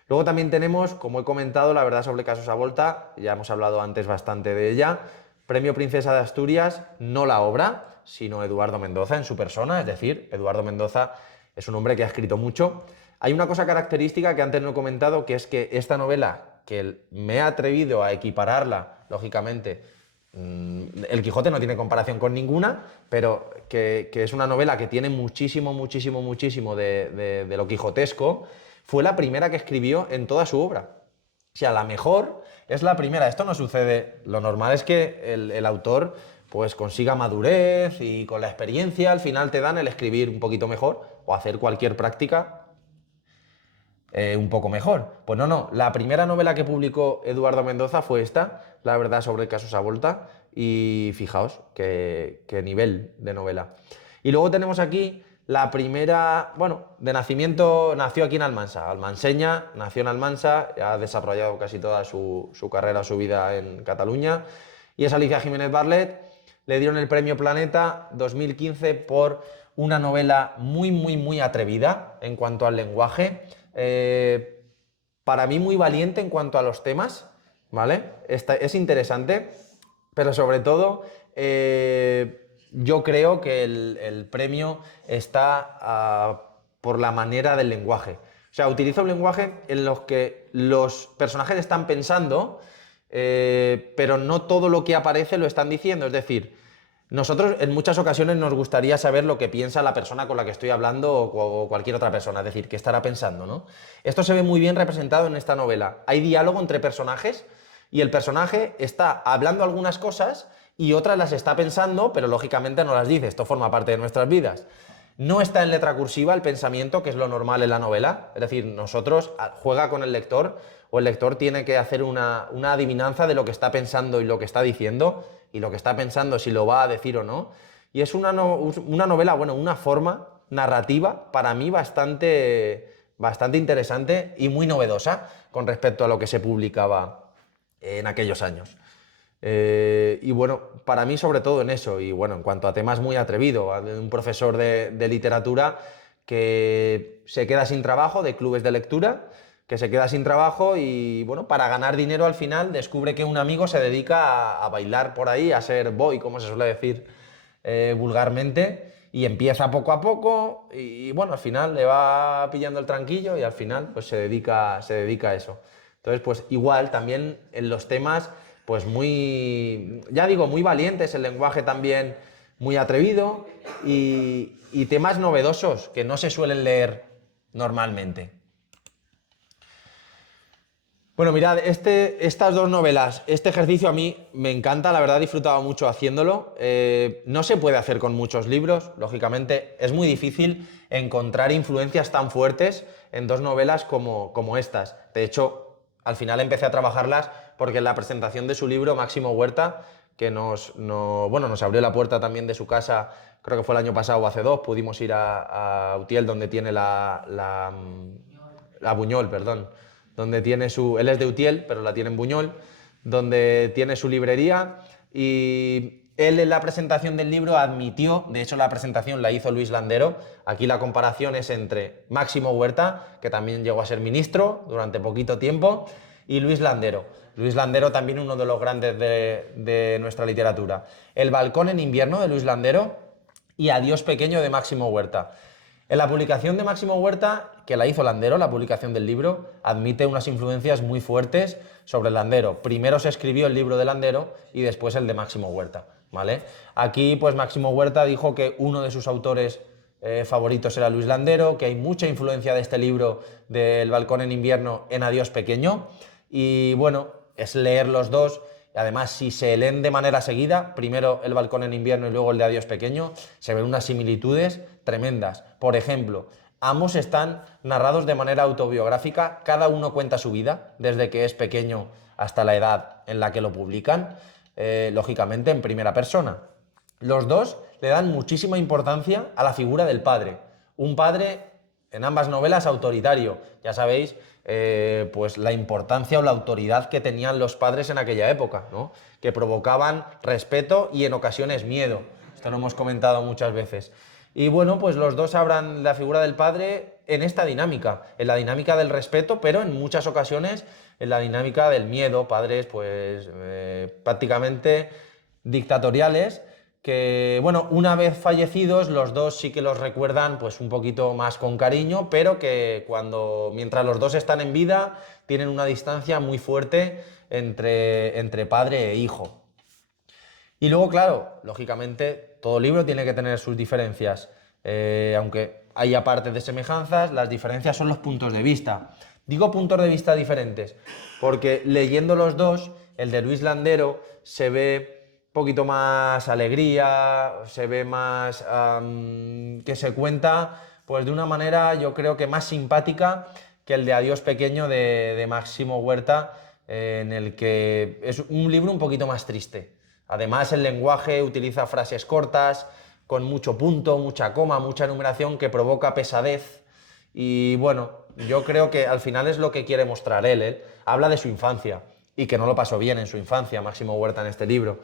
Luego también tenemos, como he comentado, La verdad sobre Casos Avolta, ya hemos hablado antes bastante de ella. Premio Princesa de Asturias, no la obra, sino Eduardo Mendoza en su persona, es decir, Eduardo Mendoza es un hombre que ha escrito mucho. Hay una cosa característica que antes no he comentado, que es que esta novela, que me he atrevido a equipararla, lógicamente, El Quijote no tiene comparación con ninguna, pero que es una novela que tiene muchísimo, muchísimo, muchísimo de lo quijotesco, fue la primera que escribió en toda su obra. O sea, la mejor es la primera. Esto no sucede. Lo normal es que el autor pues consiga madurez y con la experiencia al final te dan el escribir un poquito mejor o hacer cualquier práctica un poco mejor. Pues no. La primera novela que publicó Eduardo Mendoza fue esta, La verdad sobre el caso Savolta, y fijaos qué nivel de novela. Y luego tenemos aquí la primera, bueno, de nacimiento, nació aquí en Almansa, almanseña, nació en Almansa, ha desarrollado casi toda su carrera, su vida en Cataluña, y es Alicia Jiménez Barlet. Le dieron el premio Planeta 2015 por una novela muy, muy, muy atrevida en cuanto al lenguaje. Para mí muy valiente en cuanto a los temas, ¿vale? Es interesante, pero sobre todo yo creo que el premio está por la manera del lenguaje. O sea, utiliza un lenguaje en los que los personajes están pensando, pero no todo lo que aparece lo están diciendo. Es decir, nosotros en muchas ocasiones nos gustaría saber lo que piensa la persona con la que estoy hablando o cualquier otra persona, es decir, qué estará pensando, ¿no? Esto se ve muy bien representado en esta novela. Hay diálogo entre personajes y el personaje está hablando algunas cosas y otras las está pensando, pero lógicamente no las dice. Esto forma parte de nuestras vidas. No está en letra cursiva el pensamiento, que es lo normal en la novela. Es decir, nosotros juega con el lector o el lector tiene que hacer una adivinanza de lo que está pensando y lo que está diciendo y lo que está pensando si lo va a decir o no. Y es una novela, bueno, una forma narrativa para mí bastante interesante y muy novedosa con respecto a lo que se publicaba en aquellos años. Y bueno, para mí sobre todo en eso, y bueno, en cuanto a temas muy atrevido, un profesor de literatura que se queda sin trabajo, de clubes de lectura, que se queda sin trabajo y bueno, para ganar dinero al final descubre que un amigo se dedica a bailar por ahí, a ser boy, como se suele decir vulgarmente, y empieza poco a poco y bueno, al final le va pillando el tranquillo y al final pues se dedica a eso. Entonces pues igual también en los temas pues muy, ya digo, muy valientes, el lenguaje también muy atrevido y temas novedosos que no se suelen leer normalmente. Bueno, mirad, estas dos novelas, este ejercicio a mí me encanta, la verdad he disfrutado mucho haciéndolo. No se puede hacer con muchos libros, lógicamente es muy difícil encontrar influencias tan fuertes en dos novelas como estas. De hecho, al final empecé a trabajarlas porque en la presentación de su libro, Máximo Huerta, que nos abrió la puerta también de su casa, creo que fue el año pasado o hace dos, pudimos ir a Utiel, donde tiene la Buñol, perdón, donde tiene él es de Utiel, pero la tiene en Buñol, donde tiene su librería, y él en la presentación del libro admitió, de hecho la presentación la hizo Luis Landero, aquí la comparación es entre Máximo Huerta, que también llegó a ser ministro durante poquito tiempo, y Luis Landero. Luis Landero también uno de los grandes de nuestra literatura. El balcón en invierno de Luis Landero y Adiós pequeño de Máximo Huerta. En la publicación de Máximo Huerta, que la hizo Landero, la publicación del libro, admite unas influencias muy fuertes sobre Landero. Primero se escribió el libro de Landero y después el de Máximo Huerta, ¿vale? Aquí, pues Máximo Huerta dijo que uno de sus autores favoritos era Luis Landero, que hay mucha influencia de este libro del balcón en invierno en Adiós pequeño. Y bueno, es leer los dos. Además, si se leen de manera seguida, primero el balcón en invierno y luego el de Adiós pequeño, se ven unas similitudes tremendas. Por ejemplo, ambos están narrados de manera autobiográfica, cada uno cuenta su vida, desde que es pequeño hasta la edad en la que lo publican, lógicamente en primera persona. Los dos le dan muchísima importancia a la figura del padre. Un padre, en ambas novelas, autoritario. Ya sabéis, pues la importancia o la autoridad que tenían los padres en aquella época, ¿no? Que provocaban respeto y en ocasiones miedo. Esto lo hemos comentado muchas veces. Y bueno, pues los dos abran la figura del padre en esta dinámica, en la dinámica del respeto, pero en muchas ocasiones en la dinámica del miedo, padres pues prácticamente dictatoriales, que bueno, una vez fallecidos los dos sí que los recuerdan pues un poquito más con cariño, pero que mientras los dos están en vida tienen una distancia muy fuerte entre padre e hijo. Y luego, claro, lógicamente, todo libro tiene que tener sus diferencias. Aunque haya partes de semejanzas, las diferencias son los puntos de vista. Digo puntos de vista diferentes, porque leyendo los dos, el de Luis Landero se ve un poquito más alegría, se ve más que se cuenta pues de una manera, yo creo que más simpática que el de Adiós Pequeño de Máximo Huerta, en el que es un libro un poquito más triste. Además, el lenguaje utiliza frases cortas, con mucho punto, mucha coma, mucha numeración que provoca pesadez. Y bueno, yo creo que al final es lo que quiere mostrar él. Él habla de su infancia y que no lo pasó bien en su infancia, Máximo Huerta, en este libro.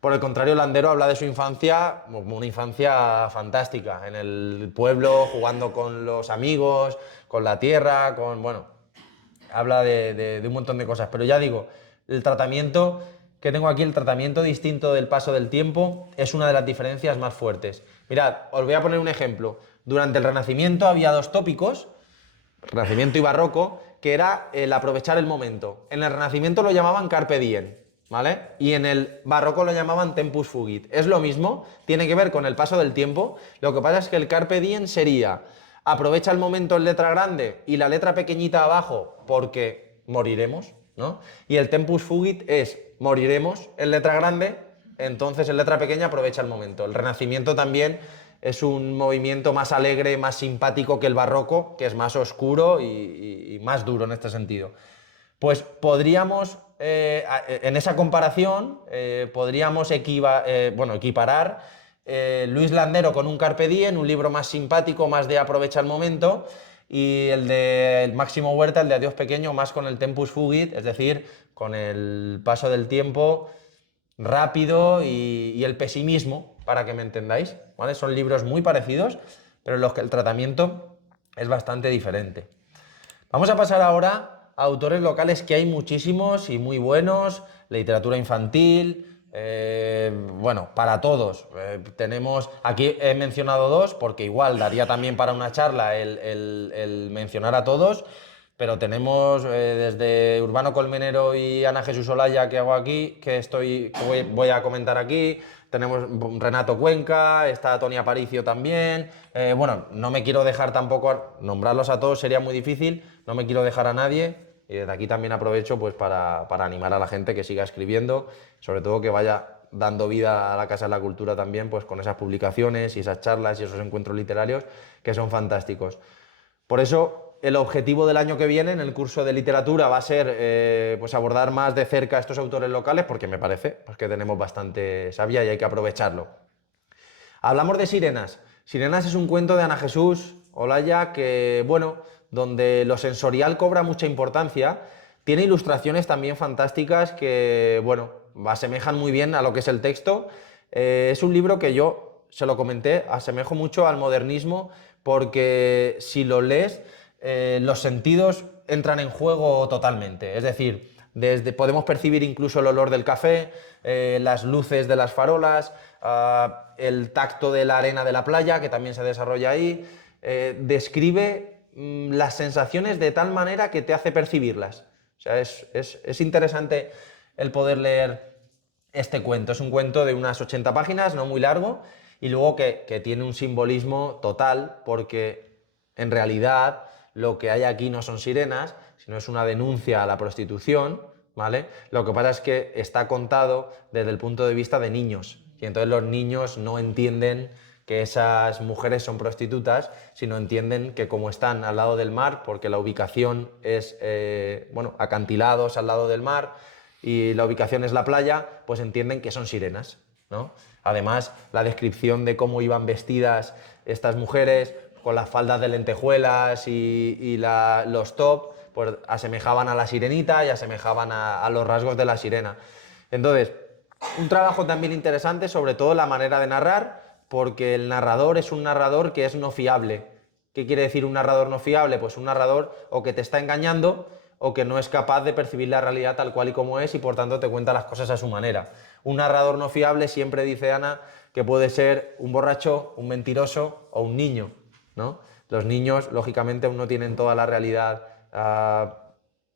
Por el contrario, Landero habla de su infancia como una infancia fantástica, en el pueblo, jugando con los amigos, con la tierra, bueno, habla de un montón de cosas. Pero ya digo, el tratamiento que tengo aquí, el tratamiento distinto del paso del tiempo, es una de las diferencias más fuertes. Mirad, os voy a poner un ejemplo. Durante el Renacimiento había dos tópicos, Renacimiento y Barroco, que era el aprovechar el momento. En el Renacimiento lo llamaban Carpe Diem, ¿vale? Y en el Barroco lo llamaban Tempus Fugit. Es lo mismo, tiene que ver con el paso del tiempo. Lo que pasa es que el Carpe Diem sería aprovecha el momento en letra grande y la letra pequeñita abajo porque moriremos, ¿no? Y el Tempus Fugit es moriremos en letra grande, entonces en letra pequeña aprovecha el momento. El Renacimiento también es un movimiento más alegre, más simpático que el Barroco, que es más oscuro y más duro en este sentido. Pues podríamos, en esa comparación, podríamos equiparar Luis Landero con un Carpe Diem, un libro más simpático, más de aprovecha el momento, y el de Máximo Huerta, el de Adiós Pequeño, más con el Tempus Fugit, es decir, con el paso del tiempo rápido y el pesimismo, para que me entendáis, ¿vale? Son libros muy parecidos, pero en los que el tratamiento es bastante diferente. Vamos a pasar ahora a autores locales, que hay muchísimos y muy buenos, literatura infantil, bueno, para todos. Tenemos, aquí he mencionado dos, porque igual daría también para una charla el mencionar a todos, pero tenemos desde Urbano Colmenero y Ana Jesús Olaya, que hago aquí, voy a comentar aquí. Tenemos Renato Cuenca, está Tony Aparicio también. Bueno, no me quiero dejar tampoco, nombrarlos a todos sería muy difícil, no me quiero dejar a nadie. Y desde aquí también aprovecho pues para animar a la gente que siga escribiendo, sobre todo que vaya dando vida a la Casa de la Cultura también, pues con esas publicaciones y esas charlas y esos encuentros literarios que son fantásticos. Por eso, el objetivo del año que viene en el curso de literatura va a ser pues abordar más de cerca a estos autores locales, porque me parece pues, que tenemos bastante savia y hay que aprovecharlo. Hablamos de Sirenas. Sirenas es un cuento de Ana Jesús Olaya que, bueno, donde lo sensorial cobra mucha importancia. Tiene ilustraciones también fantásticas que, bueno, asemejan muy bien a lo que es el texto. Es un libro que yo, se lo comenté, asemejo mucho al modernismo, porque si lo lees, los sentidos entran en juego totalmente. Es decir, podemos percibir incluso el olor del café, las luces de las farolas, el tacto de la arena de la playa, que también se desarrolla ahí. Describe las sensaciones de tal manera que te hace percibirlas. O sea, es interesante el poder leer este cuento. Es un cuento de unas 80 páginas, no muy largo, y luego que tiene un simbolismo total, porque en realidad lo que hay aquí no son sirenas, sino es una denuncia a la prostitución, ¿vale? Lo que pasa es que está contado desde el punto de vista de niños, y entonces los niños no entienden que esas mujeres son prostitutas, sino entienden que como están al lado del mar, porque la ubicación es, bueno, acantilados al lado del mar, y la ubicación es la playa, pues entienden que son sirenas, ¿no? Además, la descripción de cómo iban vestidas estas mujeres, con las faldas de lentejuelas y los top, pues asemejaban a la sirenita y asemejaban a los rasgos de la sirena. Entonces, un trabajo también interesante, sobre todo la manera de narrar, porque el narrador es un narrador que es no fiable. ¿Qué quiere decir un narrador no fiable? Pues un narrador o que te está engañando o que no es capaz de percibir la realidad tal cual y como es, y por tanto te cuenta las cosas a su manera. Un narrador no fiable, siempre dice Ana, que puede ser un borracho, un mentiroso o un niño, ¿no? Los niños, lógicamente, aún no tienen toda la realidad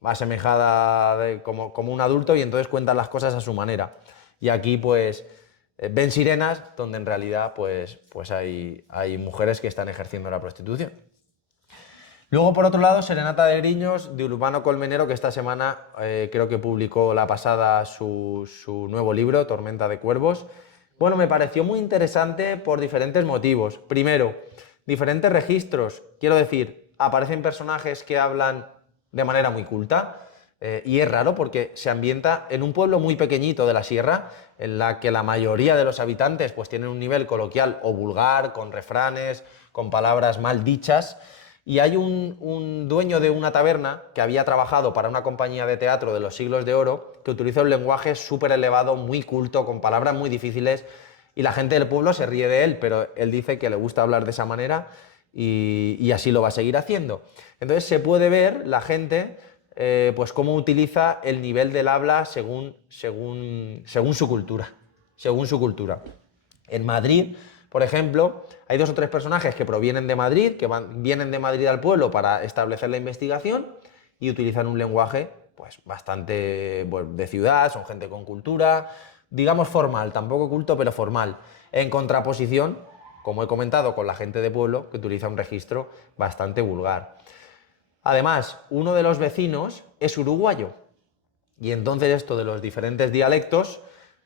asemejada como un adulto, y entonces cuentan las cosas a su manera. Y aquí, pues, ven sirenas donde en realidad pues hay mujeres que están ejerciendo la prostitución. Luego, por otro lado, Serenata de Griños, de Urbano Colmenero, que esta semana creo que publicó la pasada su nuevo libro, Tormenta de Cuervos. Bueno, me pareció muy interesante por diferentes motivos. Primero, diferentes registros. Quiero decir, aparecen personajes que hablan de manera muy culta, y es raro porque se ambienta en un pueblo muy pequeñito de la sierra, en la que la mayoría de los habitantes pues tienen un nivel coloquial o vulgar, con refranes, con palabras mal dichas. Y hay un dueño de una taberna que había trabajado para una compañía de teatro de los siglos de oro que utiliza un lenguaje súper elevado, muy culto, con palabras muy difíciles, y la gente del pueblo se ríe de él, pero él dice que le gusta hablar de esa manera y así lo va a seguir haciendo. Entonces se puede ver la gente pues cómo utiliza el nivel del habla según su cultura. Según su cultura. En Madrid, por ejemplo, hay 2 o 3 personajes que provienen de Madrid, que vienen de Madrid al pueblo para establecer la investigación y utilizan un lenguaje pues bastante de ciudad, son gente con cultura, digamos formal, tampoco culto, pero formal. En contraposición, como he comentado, con la gente de pueblo que utiliza un registro bastante vulgar. Además, uno de los vecinos es uruguayo. Y entonces esto de los diferentes dialectos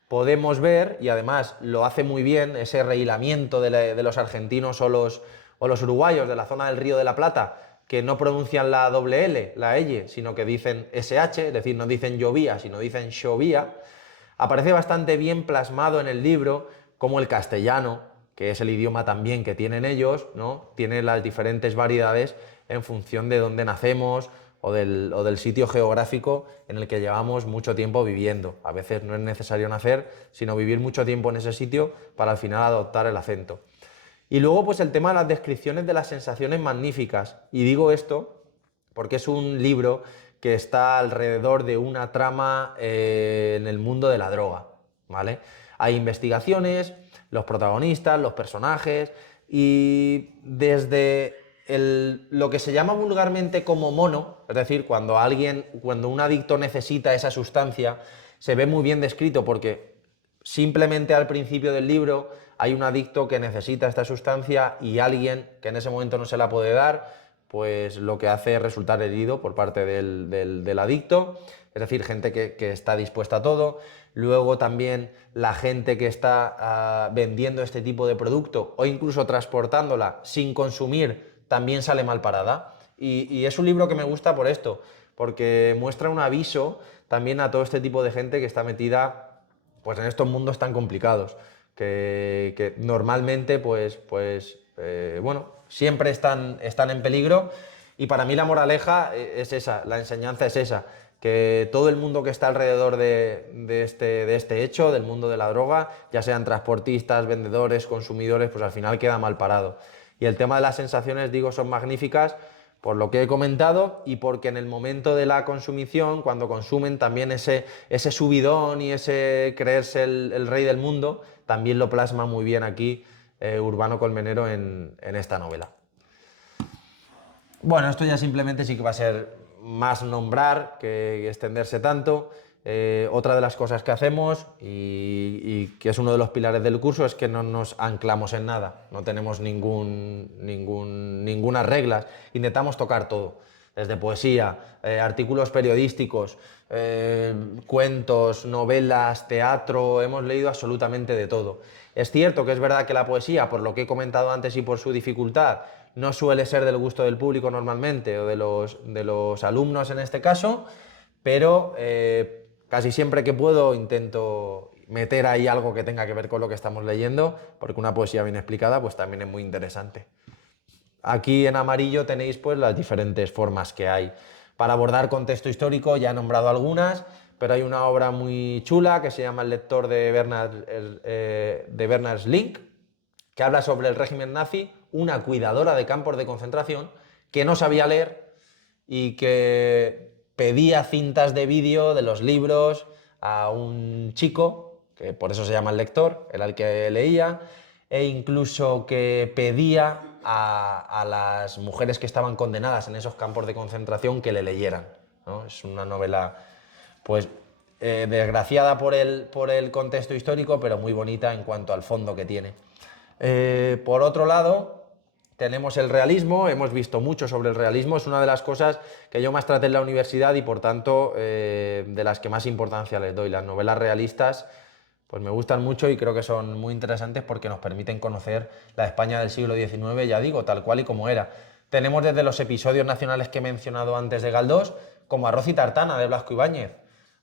podemos ver, y además lo hace muy bien, ese rehilamiento de los argentinos o los uruguayos de la zona del Río de la Plata, que no pronuncian la doble L, la L, sino que dicen SH, es decir, no dicen llovía, sino dicen llovía. Aparece bastante bien plasmado en el libro como el castellano, que es el idioma también que tienen ellos, ¿no? Tiene las diferentes variedades en función de dónde nacemos o del sitio geográfico en el que llevamos mucho tiempo viviendo. A veces no es necesario nacer, sino vivir mucho tiempo en ese sitio para al final adoptar el acento. Y luego pues el tema de las descripciones de las sensaciones magníficas. Y digo esto porque es un libro que está alrededor de una trama en el mundo de la droga, ¿vale? Hay investigaciones, los protagonistas, los personajes, y desde lo que se llama vulgarmente como mono, es decir, cuando un adicto necesita esa sustancia, se ve muy bien descrito porque simplemente al principio del libro hay un adicto que necesita esta sustancia y alguien que en ese momento no se la puede dar, pues lo que hace es resultar herido por parte del adicto, es decir, gente que está dispuesta a todo. Luego también la gente que está vendiendo este tipo de producto o incluso transportándola sin consumir también sale mal parada. Y es un libro que me gusta por esto, porque muestra un aviso también a todo este tipo de gente que está metida pues en estos mundos tan complicados, que normalmente bueno, siempre están en peligro. Y para mí la moraleja es esa, la enseñanza es esa, que todo el mundo que está alrededor de este hecho, del mundo de la droga, ya sean transportistas, vendedores, consumidores, pues al final queda mal parado. Y el tema de las sensaciones, digo, son magníficas por lo que he comentado y porque en el momento de la consumición, cuando consumen, también ese subidón y ese creerse el rey del mundo, también lo plasma muy bien aquí Urbano Colmenero en esta novela. Bueno, esto ya simplemente sí que va a ser más nombrar que extenderse tanto. Otra de las cosas que hacemos y que es uno de los pilares del curso es que no nos anclamos en nada, no tenemos ninguna reglas, intentamos tocar todo, desde poesía, artículos periodísticos, cuentos, novelas, teatro, hemos leído absolutamente de todo. Es cierto que es verdad que la poesía, por lo que he comentado antes y por su dificultad, no suele ser del gusto del público normalmente o de los alumnos en este caso, pero casi siempre que puedo intento meter ahí algo que tenga que ver con lo que estamos leyendo, porque una poesía bien explicada pues también es muy interesante. Aquí en amarillo tenéis pues las diferentes formas que hay. Para abordar contexto histórico ya he nombrado algunas, pero hay una obra muy chula que se llama El lector de Bernard Link, que habla sobre el régimen nazi, una cuidadora de campos de concentración que no sabía leer y que pedía cintas de vídeo de los libros a un chico, que por eso se llama el lector, era el que leía, e incluso que pedía a las mujeres que estaban condenadas en esos campos de concentración que le leyeran, ¿no? Es una novela pues desgraciada por el contexto histórico, pero muy bonita en cuanto al fondo que tiene. Por otro lado, tenemos el realismo, hemos visto mucho sobre el realismo, es una de las cosas que yo más traté en la universidad y por tanto de las que más importancia les doy. Las novelas realistas pues me gustan mucho y creo que son muy interesantes porque nos permiten conocer la España del siglo XIX, ya digo, tal cual y como era. Tenemos desde los episodios nacionales que he mencionado antes de Galdós, como Arroz y Tartana de Blasco Ibáñez.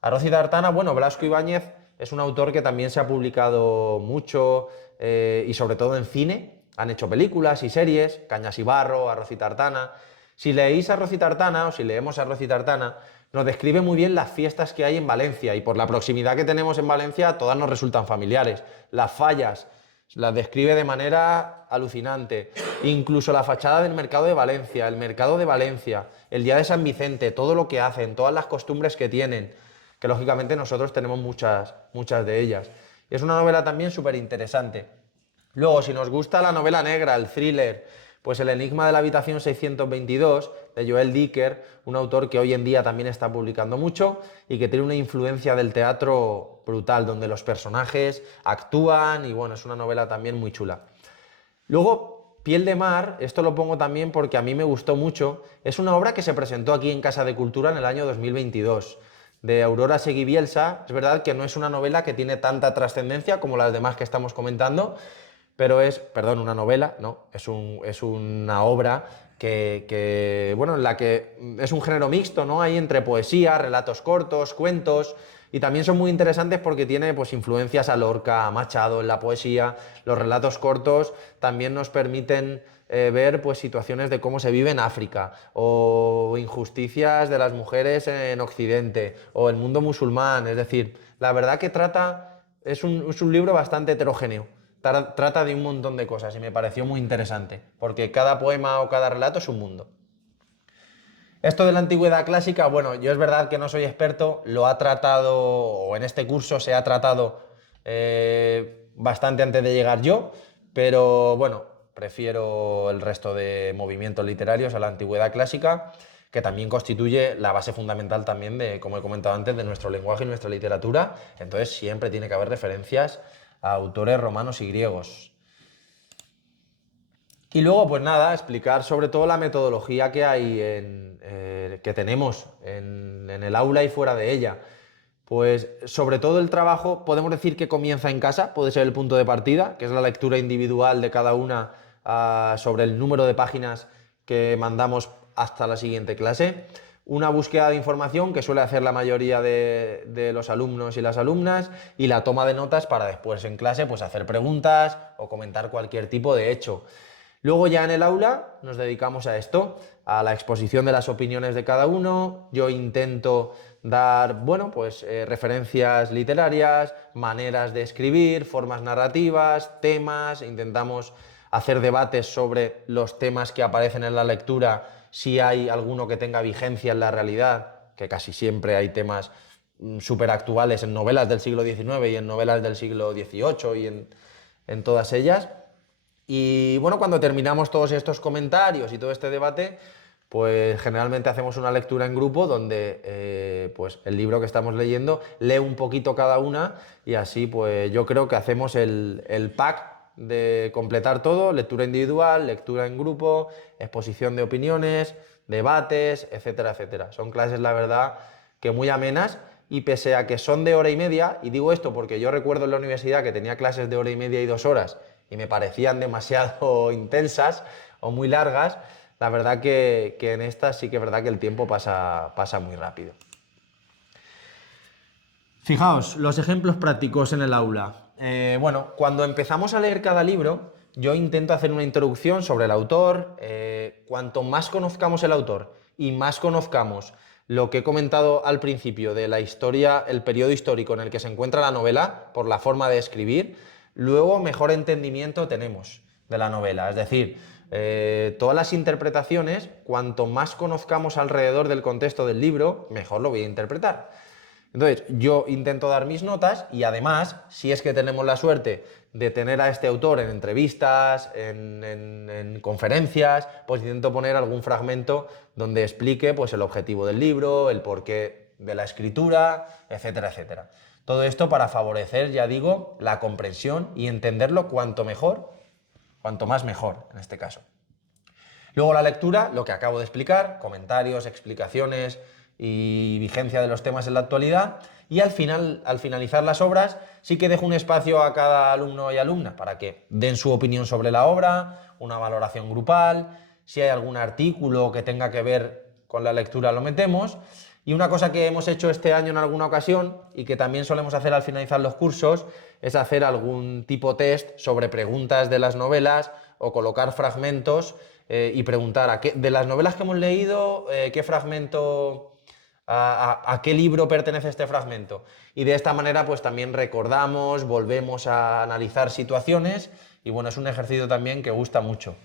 Arroz y Tartana, bueno, Blasco Ibáñez es un autor que también se ha publicado mucho y sobre todo en cine. Han hecho películas y series, Cañas y Barro, Arroz y Tartana. Si leéis Arroz y Tartana o si leemos Arroz y Tartana, nos describe muy bien las fiestas que hay en Valencia y por la proximidad que tenemos en Valencia todas nos resultan familiares. Las fallas las describe de manera alucinante. Incluso la fachada del mercado de Valencia, el mercado de Valencia, el día de San Vicente, todo lo que hacen, todas las costumbres que tienen, que lógicamente nosotros tenemos muchas de ellas. Y es una novela también súper interesante. Luego, si nos gusta la novela negra, el thriller, pues El enigma de la habitación 622, de Joel Dicker, un autor que hoy en día también está publicando mucho y que tiene una influencia del teatro brutal, donde los personajes actúan y bueno, es una novela también muy chula. Luego, Piel de Mar, esto lo pongo también porque a mí me gustó mucho, es una obra que se presentó aquí en Casa de Cultura en el año 2022, de Aurora Seguí Bielsa. Es verdad que no es una novela que tiene tanta trascendencia como las demás que estamos comentando, pero una novela, ¿no? Es una obra bueno, en la que es un género mixto, ¿no? Hay entre poesía, relatos cortos, cuentos, y también son muy interesantes porque tiene pues influencias a Lorca, a Machado en la poesía. Los relatos cortos también nos permiten ver pues situaciones de cómo se vive en África, o injusticias de las mujeres en Occidente, o el mundo musulmán. Es decir, la verdad que es un libro bastante heterogéneo. Trata de un montón de cosas y me pareció muy interesante, porque cada poema o cada relato es un mundo. Esto de la antigüedad clásica, bueno, yo es verdad que no soy experto, lo ha tratado, o en este curso se ha tratado bastante antes de llegar yo, pero bueno, prefiero el resto de movimientos literarios a la antigüedad clásica, que también constituye la base fundamental también de, como he comentado antes, de nuestro lenguaje y nuestra literatura. Entonces siempre tiene que haber referencias a autores romanos y griegos. Y luego, pues nada, explicar sobre todo la metodología que hay que tenemos en el aula y fuera de ella. Pues sobre todo el trabajo, podemos decir que comienza en casa, puede ser el punto de partida, que es la lectura individual de cada una sobre el número de páginas que mandamos hasta la siguiente clase. Una búsqueda de información que suele hacer la mayoría de los alumnos y las alumnas, y la toma de notas para después en clase pues hacer preguntas o comentar cualquier tipo de hecho. Luego ya en el aula nos dedicamos a esto, a la exposición de las opiniones de cada uno. Yo intento dar, bueno, pues referencias literarias, maneras de escribir, formas narrativas, temas. Intentamos hacer debates sobre los temas que aparecen en la lectura, si hay alguno que tenga vigencia en la realidad, que casi siempre hay temas súper actuales en novelas del siglo XIX y en novelas del siglo XVIII y en todas ellas. Y bueno, cuando terminamos todos estos comentarios y todo este debate, pues generalmente hacemos una lectura en grupo donde pues el libro que estamos leyendo lee un poquito cada una, y así pues yo creo que hacemos el pack de completar todo: lectura individual, lectura en grupo, exposición de opiniones, debates, etcétera, etcétera. Son clases, la verdad, que muy amenas, y pese a que son de hora y media, y digo esto porque yo recuerdo en la universidad que tenía clases de hora y media y 2 horas y me parecían demasiado intensas o muy largas, la verdad que en estas sí que es verdad que el tiempo pasa muy rápido. Fijaos, los ejemplos prácticos en el aula. Bueno, cuando empezamos a leer cada libro, yo intento hacer una introducción sobre el autor. Cuanto más conozcamos el autor y más conozcamos lo que he comentado al principio de la historia, el periodo histórico en el que se encuentra la novela, por la forma de escribir, luego mejor entendimiento tenemos de la novela. Es decir, todas las interpretaciones, cuanto más conozcamos alrededor del contexto del libro, mejor lo voy a interpretar. Entonces, yo intento dar mis notas, y además, si es que tenemos la suerte de tener a este autor en entrevistas, en conferencias, pues intento poner algún fragmento donde explique pues, el objetivo del libro, el porqué de la escritura, etcétera, etcétera. Todo esto para favorecer, ya digo, la comprensión y entenderlo cuanto mejor, cuanto más mejor en este caso. Luego la lectura, lo que acabo de explicar, comentarios, explicaciones y vigencia de los temas en la actualidad. Y al finalizar las obras, sí que dejo un espacio a cada alumno y alumna para que den su opinión sobre la obra, una valoración grupal, si hay algún artículo que tenga que ver con la lectura lo metemos. Y una cosa que hemos hecho este año en alguna ocasión y que también solemos hacer al finalizar los cursos es hacer algún tipo test sobre preguntas de las novelas o colocar fragmentos y preguntar de las novelas que hemos leído, qué fragmento, a qué libro pertenece este fragmento. Y de esta manera pues también recordamos, volvemos a analizar situaciones y bueno, es un ejercicio también que gusta mucho.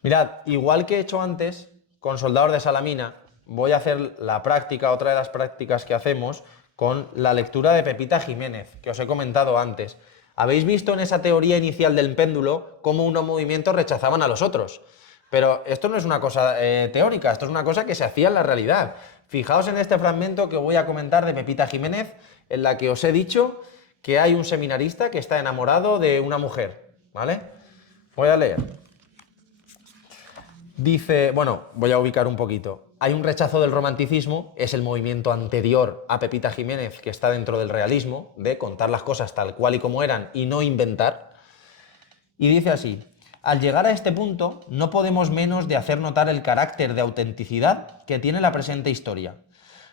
Mirad, igual que he hecho antes con Soldados de Salamina, voy a hacer la práctica, otra de las prácticas que hacemos, con la lectura de Pepita Jiménez, que os he comentado antes. Habéis visto en esa teoría inicial del péndulo cómo unos movimientos rechazaban a los otros. Pero esto no es una cosa teórica, esto es una cosa que se hacía en la realidad. Fijaos en este fragmento que voy a comentar de Pepita Jiménez, en la que os he dicho que hay un seminarista que está enamorado de una mujer, ¿vale? Voy a leer. Dice, bueno, voy a ubicar un poquito. Hay un rechazo del romanticismo, es el movimiento anterior a Pepita Jiménez que está dentro del realismo, de contar las cosas tal cual y como eran y no inventar. Y dice así: al llegar a este punto, no podemos menos de hacer notar el carácter de autenticidad que tiene la presente historia.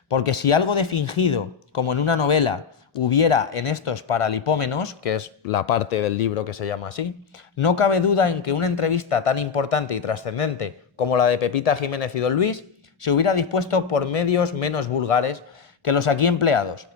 Porque si algo de fingido, como en una novela, hubiera en estos paralipómenos, que es la parte del libro que se llama así, no cabe duda en que una entrevista tan importante y trascendente como la de Pepita Jiménez y Don Luis se hubiera dispuesto por medios menos vulgares que los aquí empleados.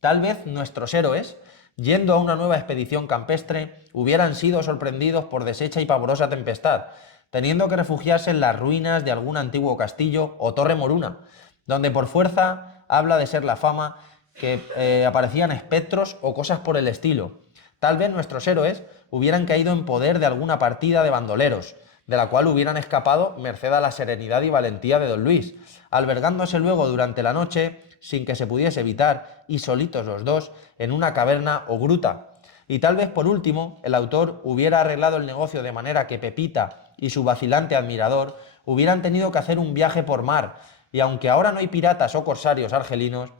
Tal vez nuestros héroes, yendo a una nueva expedición campestre, hubieran sido sorprendidos por deshecha y pavorosa tempestad, teniendo que refugiarse en las ruinas de algún antiguo castillo o torre moruna, donde por fuerza habla de ser la fama que aparecían espectros o cosas por el estilo. Tal vez nuestros héroes hubieran caído en poder de alguna partida de bandoleros, de la cual hubieran escapado merced a la serenidad y valentía de Don Luis, albergándose luego durante la noche, sin que se pudiese evitar, y solitos los dos, en una caverna o gruta. Y tal vez por último, el autor hubiera arreglado el negocio de manera que Pepita y su vacilante admirador hubieran tenido que hacer un viaje por mar, y aunque ahora no hay piratas o corsarios argelinos,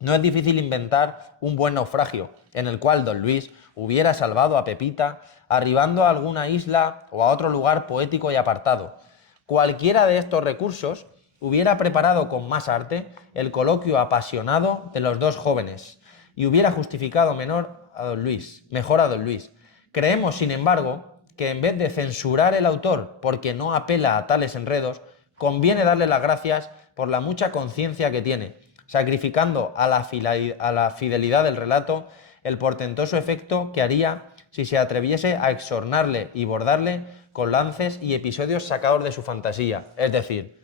no es difícil inventar un buen naufragio, en el cual Don Luis hubiera salvado a Pepita, arribando a alguna isla o a otro lugar poético y apartado. Cualquiera de estos recursos hubiera preparado con más arte el coloquio apasionado de los dos jóvenes y hubiera justificado mejor a Don Luis. Creemos, sin embargo, que en vez de censurar el autor porque no apela a tales enredos, conviene darle las gracias por la mucha conciencia que tiene, sacrificando a la fidelidad del relato el portentoso efecto que haría si se atreviese a exornarle y bordarle con lances y episodios sacados de su fantasía. Es decir,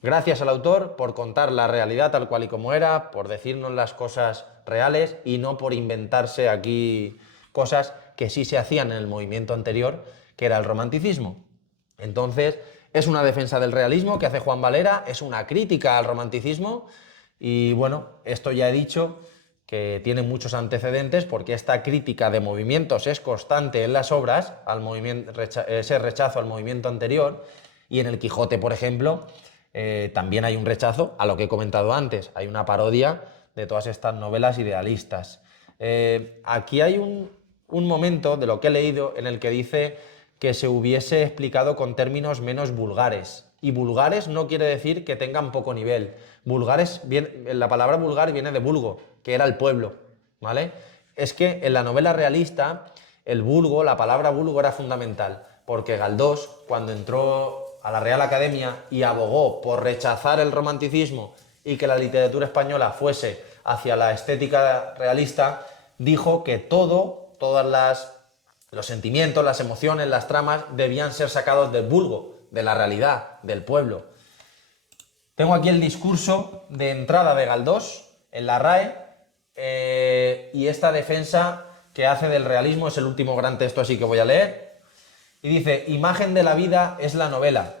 gracias al autor por contar la realidad tal cual y como era, por decirnos las cosas reales y no por inventarse aquí cosas que sí se hacían en el movimiento anterior, que era el romanticismo. Entonces, es una defensa del realismo que hace Juan Valera, es una crítica al romanticismo y bueno, esto ya he dicho que tiene muchos antecedentes porque esta crítica de movimientos es constante en las obras, ese rechazo al movimiento anterior, y en el Quijote, por ejemplo, también hay un rechazo a lo que he comentado antes, hay una parodia de todas estas novelas idealistas. Aquí hay un momento de lo que he leído en el que dice que se hubiese explicado con términos menos vulgares. Y vulgares no quiere decir que tengan poco nivel. La palabra vulgar viene de vulgo, que era el pueblo, ¿vale? Es que en la novela realista el vulgo, la palabra vulgo era fundamental, porque Galdós, cuando entró a la Real Academia y abogó por rechazar el romanticismo y que la literatura española fuese hacia la estética realista, dijo que todos los sentimientos, las emociones, las tramas debían ser sacados del vulgo, de la realidad, del pueblo. Tengo aquí el discurso de entrada de Galdós en la RAE y esta defensa que hace del realismo es el último gran texto así que voy a leer. Y dice: imagen de la vida es la novela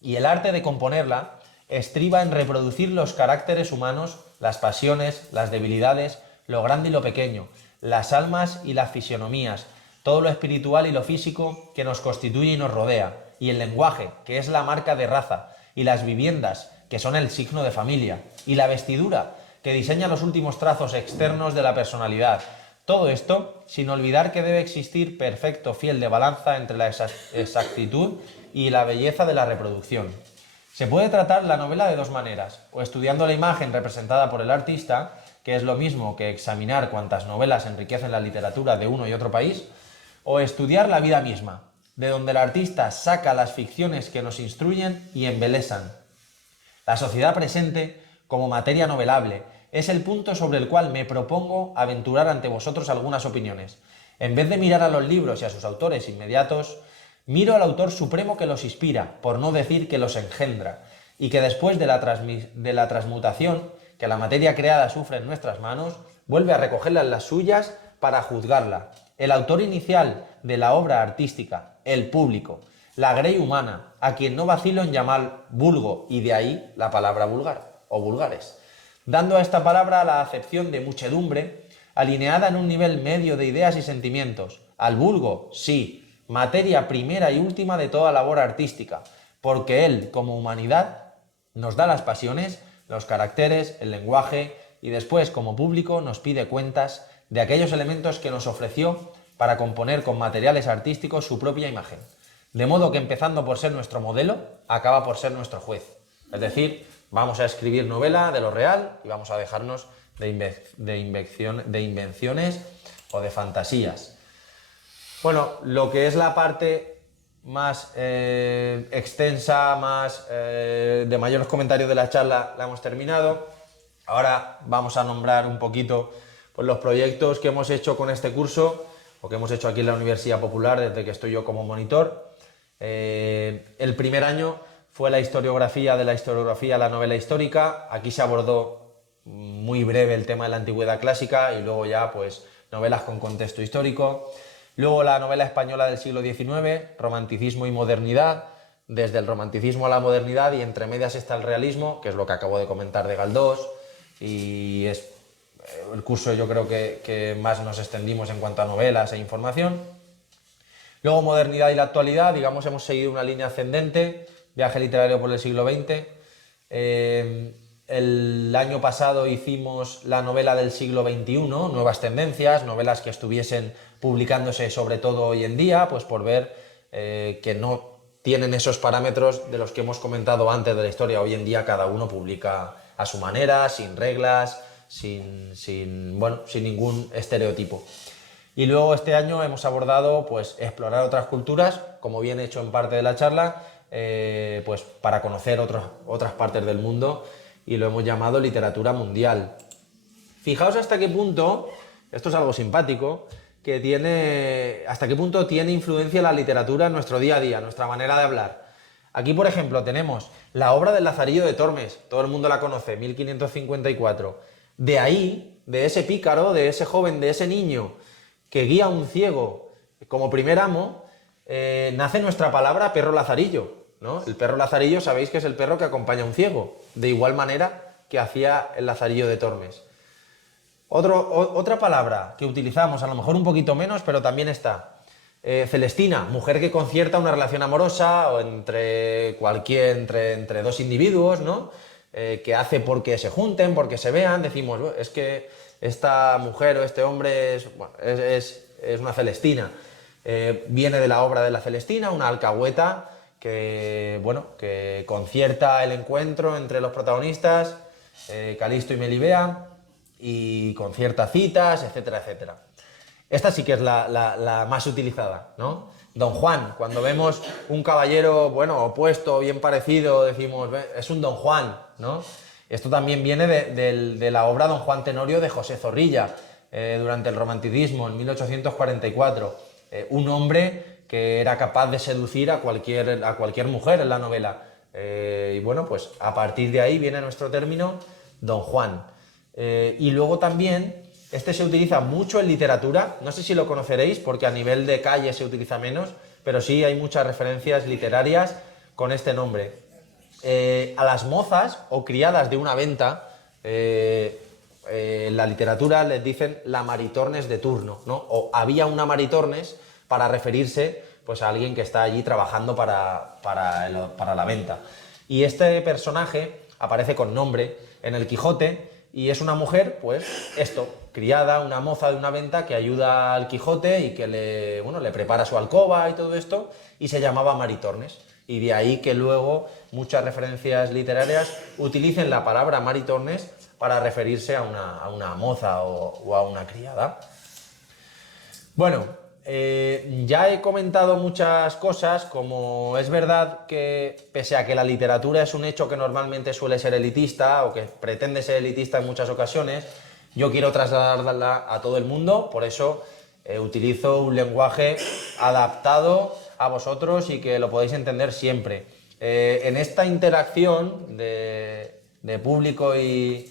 y el arte de componerla estriba en reproducir los caracteres humanos, las pasiones, las debilidades, lo grande y lo pequeño, las almas y las fisionomías, todo lo espiritual y lo físico que nos constituye y nos rodea, y el lenguaje, que es la marca de raza, y las viviendas, que son el signo de familia, y la vestidura, que diseña los últimos trazos externos de la personalidad. Todo esto sin olvidar que debe existir perfecto fiel de balanza entre la exactitud y la belleza de la reproducción. Se puede tratar la novela de dos maneras, o estudiando la imagen representada por el artista, que es lo mismo que examinar cuántas novelas enriquecen la literatura de uno y otro país, o estudiar la vida misma, de donde el artista saca las ficciones que nos instruyen y embelesan. La sociedad presente, como materia novelable, es el punto sobre el cual me propongo aventurar ante vosotros algunas opiniones. En vez de mirar a los libros y a sus autores inmediatos, miro al autor supremo que los inspira, por no decir que los engendra, y que después de la transmutación que la materia creada sufre en nuestras manos, vuelve a recogerla en las suyas para juzgarla. El autor inicial de la obra artística, el público, la grey humana, a quien no vacilo en llamar vulgo, y de ahí la palabra vulgar, o vulgares, dando a esta palabra la acepción de muchedumbre, alineada en un nivel medio de ideas y sentimientos. Al vulgo, sí, materia primera y última de toda labor artística, porque él, como humanidad, nos da las pasiones, los caracteres, el lenguaje, y después, como público, nos pide cuentas de aquellos elementos que nos ofreció para componer con materiales artísticos su propia imagen. De modo que, empezando por ser nuestro modelo, acaba por ser nuestro juez. Es decir, vamos a escribir novela de lo real y vamos a dejarnos de invenciones o de fantasías. Bueno, lo que es la parte más extensa, de mayores comentarios de la charla, la hemos terminado. Ahora vamos a nombrar un poquito pues, los proyectos que hemos hecho con este curso o que hemos hecho aquí en la Universidad Popular desde que estoy yo como monitor. El primer año fue la historiografía de la historiografía, la novela histórica. Aquí se abordó muy breve el tema de la antigüedad clásica y luego ya pues novelas con contexto histórico. Luego la novela española del siglo XIX, romanticismo y modernidad, desde el romanticismo a la modernidad, y entre medias está el realismo, que es lo que acabo de comentar de Galdós, y es el curso yo creo que más nos extendimos en cuanto a novelas e información. Luego modernidad y la actualidad, digamos, hemos seguido una línea ascendente, viaje literario por el siglo XX. El año pasado hicimos la novela del siglo XXI, nuevas tendencias, novelas que estuviesen publicándose sobre todo hoy en día, pues por ver que no tienen esos parámetros de los que hemos comentado antes de la historia. Hoy en día cada uno publica a su manera, sin reglas, sin ningún estereotipo. Y luego este año hemos abordado pues explorar otras culturas, como bien he hecho en parte de la charla, pues para conocer otras partes del mundo, y lo hemos llamado literatura mundial. Fijaos hasta qué punto, esto es algo simpático, hasta qué punto tiene influencia la literatura en nuestro día a día, nuestra manera de hablar. Aquí, por ejemplo, tenemos la obra del Lazarillo de Tormes, todo el mundo la conoce, 1554. De ahí, de ese pícaro, de ese joven, de ese niño que guía a un ciego como primer amo, nace nuestra palabra perro lazarillo, ¿no? El perro lazarillo sabéis que es el perro que acompaña a un ciego, de igual manera que hacía el Lazarillo de Tormes. Otra palabra que utilizamos, a lo mejor un poquito menos, pero también está. Celestina, mujer que concierta una relación amorosa o entre dos individuos, ¿no? Que hace porque se junten, porque se vean. Decimos, es que esta mujer o este hombre es una Celestina. Viene de la obra de la Celestina, una alcahueta que concierta el encuentro entre los protagonistas, Calisto y Melibea, y concierta citas, etcétera, etcétera. Esta sí que es la más utilizada, ¿no? Don Juan, cuando vemos un caballero, opuesto, bien parecido, decimos, es un Don Juan, ¿no? Esto también viene de la obra Don Juan Tenorio de José Zorrilla, durante el romanticismo, en 1844. Un hombre que era capaz de seducir a cualquier mujer en la novela. Pues a partir de ahí viene nuestro término Don Juan. Y luego también, este se utiliza mucho en literatura, no sé si lo conoceréis porque a nivel de calle se utiliza menos, pero sí hay muchas referencias literarias con este nombre. A las mozas o criadas de una venta, en la literatura les dicen la Maritornes de turno, ¿no? O había una Maritornes para referirse pues, a alguien que está allí trabajando para la venta. Y este personaje aparece con nombre en el Quijote y es una mujer, pues esto, criada, una moza de una venta que ayuda al Quijote y que le prepara su alcoba y todo esto, y se llamaba Maritornes. Y de ahí que luego muchas referencias literarias utilicen la palabra Maritornes para referirse a una moza o a una criada. Bueno, ya he comentado muchas cosas, como es verdad que pese a que la literatura es un hecho que normalmente suele ser elitista o que pretende ser elitista en muchas ocasiones, yo quiero trasladarla a todo el mundo, por eso utilizo un lenguaje adaptado a vosotros y que lo podéis entender siempre. En esta interacción de público y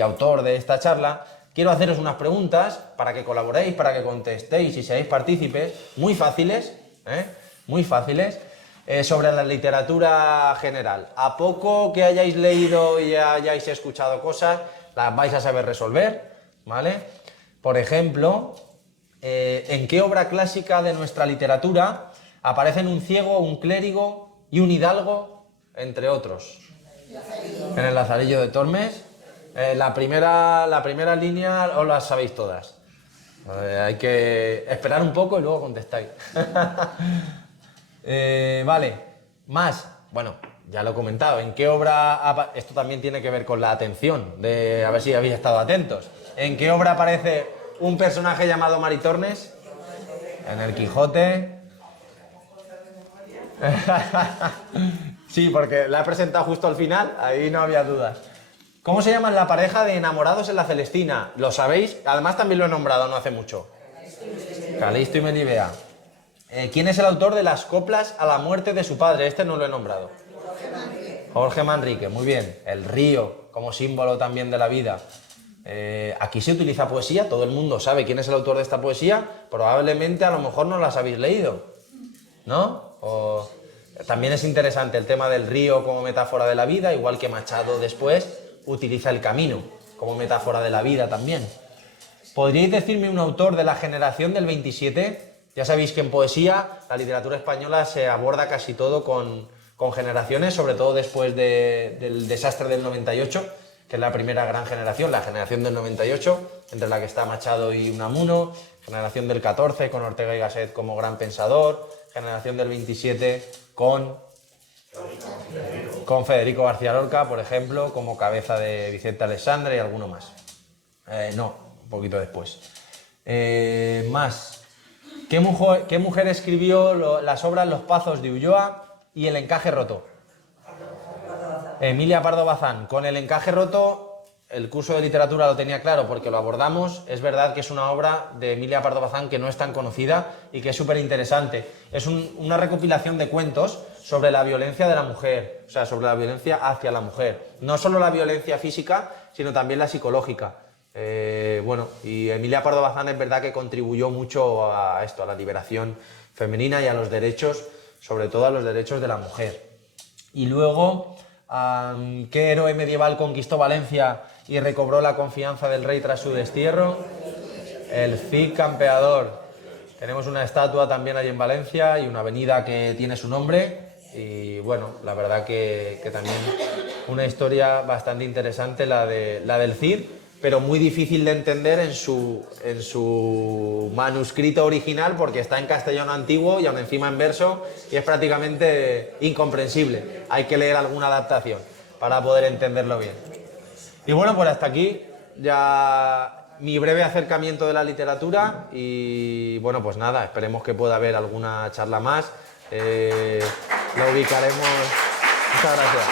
autor de esta charla, quiero haceros unas preguntas para que colaboréis, para que contestéis y seáis partícipes, muy fáciles, sobre la literatura general. A poco que hayáis leído y hayáis escuchado cosas, las vais a saber resolver, ¿vale? Por ejemplo, ¿en qué obra clásica de nuestra literatura aparecen un ciego, un clérigo y un hidalgo, entre otros? En el Lazarillo de Tormes. La primera línea os las sabéis todas. Hay que esperar un poco y luego contestáis. Vale, más. Bueno, ya lo he comentado. ¿En qué obra? Esto también tiene que ver con la atención, a ver si habéis estado atentos. ¿En qué obra aparece un personaje llamado Maritornes? En el Quijote. Sí, porque la he presentado justo al final, ahí no había dudas. ¿Cómo se llama la pareja de enamorados en la Celestina? ¿Lo sabéis? Además también lo he nombrado no hace mucho. Calisto y Melibea. ¿Quién es el autor de las coplas a la muerte de su padre? Este no lo he nombrado. Jorge Manrique, muy bien. El río, como símbolo también de la vida. Aquí se utiliza poesía, todo el mundo sabe quién es el autor de esta poesía. Probablemente a lo mejor no las habéis leído, ¿no? También es interesante el tema del río como metáfora de la vida, igual que Machado después utiliza el camino como metáfora de la vida también. ¿Podríais decirme un autor de la generación del 27? Ya sabéis que en poesía la literatura española se aborda casi todo con generaciones, sobre todo después del desastre del 98, que es la primera gran generación, la generación del 98, entre la que está Machado y Unamuno, generación del 14 con Ortega y Gasset como gran pensador, generación del 27 con Federico García Lorca, por ejemplo, como cabeza de Vicente Alexandre y alguno más. No, un poquito después. Más. ¿Qué mujer escribió las obras Los Pazos de Ulloa y El encaje roto? Emilia Pardo Bazán. Con El encaje roto, el curso de literatura lo tenía claro porque lo abordamos. Es verdad que es una obra de Emilia Pardo Bazán que no es tan conocida y que es súper interesante. Es una recopilación de cuentos sobre la violencia de la mujer, o sea, sobre la violencia hacia la mujer. No solo la violencia física, sino también la psicológica. Y Emilia Pardo Bazán es verdad que contribuyó mucho a esto, a la liberación femenina y a los derechos, sobre todo a los derechos de la mujer. Y luego, ¿qué héroe medieval conquistó Valencia y recobró la confianza del rey tras su destierro? El Cid Campeador. Tenemos una estatua también allí en Valencia y una avenida que tiene su nombre. Y bueno, la verdad que también una historia bastante interesante la del Cid, pero muy difícil de entender en su manuscrito original porque está en castellano antiguo y aún encima en verso y es prácticamente incomprensible. Hay que leer alguna adaptación para poder entenderlo bien. Y bueno, pues hasta aquí ya mi breve acercamiento de la literatura y bueno, pues nada, esperemos que pueda haber alguna charla más. Lo ubicaremos. Muchas gracias.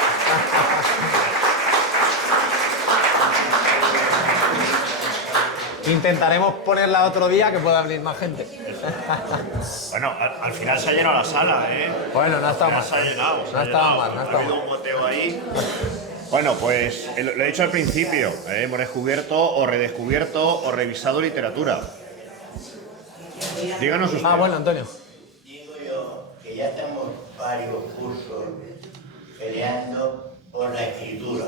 Intentaremos ponerla otro día que pueda venir más gente. Bueno, al final se ha llenado la sala, ¿eh? Bueno, no ha estado mal. Se ha llenado. No ha estado mal, no ha Ha estado habido mal. un goteo ahí. Bueno, pues lo he dicho al principio, hemos descubierto o redescubierto o revisado literatura. Díganos usted. Bueno, Antonio. Digo yo que ya tenemos varios cursos peleando por la escritura,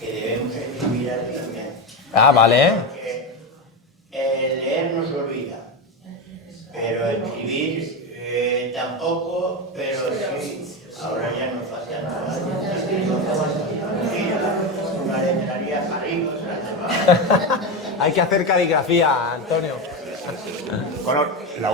que debemos escribir activamente. Ah, vale. Porque el leer no se olvida, pero escribir tampoco, pero sí, ahora ya nos falta nada. Una letraría para arriba, Hay que hacer caligrafía, Antonio. Bueno, la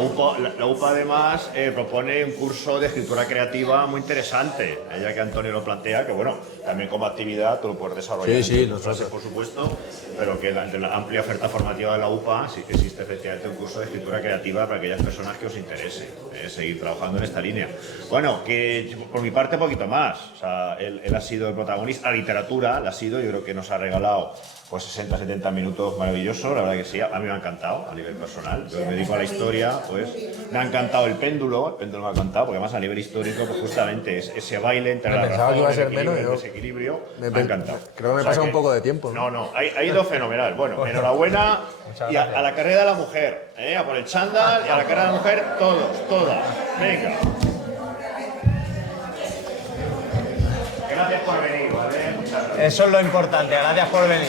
UPA además propone un curso de escritura creativa muy interesante, ya que Antonio lo plantea, que bueno, también como actividad tú lo puedes desarrollar Sí, en tus clases, por supuesto, pero que entre la amplia oferta formativa de la UPA sí que existe efectivamente un curso de escritura creativa para aquellas personas que os interese seguir trabajando en esta línea. Bueno, que por mi parte un poquito más, o sea, él ha sido el protagonista, la literatura la ha sido, yo creo que nos ha regalado pues 60-70 minutos maravillosos, la verdad que sí, a mí me ha encantado a nivel personal, yo me dedico a la historia, pues me ha encantado el péndulo me ha encantado, porque además a nivel histórico pues justamente ese baile entre la pensaba razón, que iba a el ser equilibrio, menos, el yo desequilibrio, me ha pe- encantado. creo que me O sea pasa un poco de tiempo, ¿no? No, ha ido fenomenal, bueno, enhorabuena y a la carrera de la mujer, a por el chándal y a la carrera de la mujer, todas, venga. Gracias por venir, ¿vale? Muchas gracias. Eso es lo importante. Gracias por venir.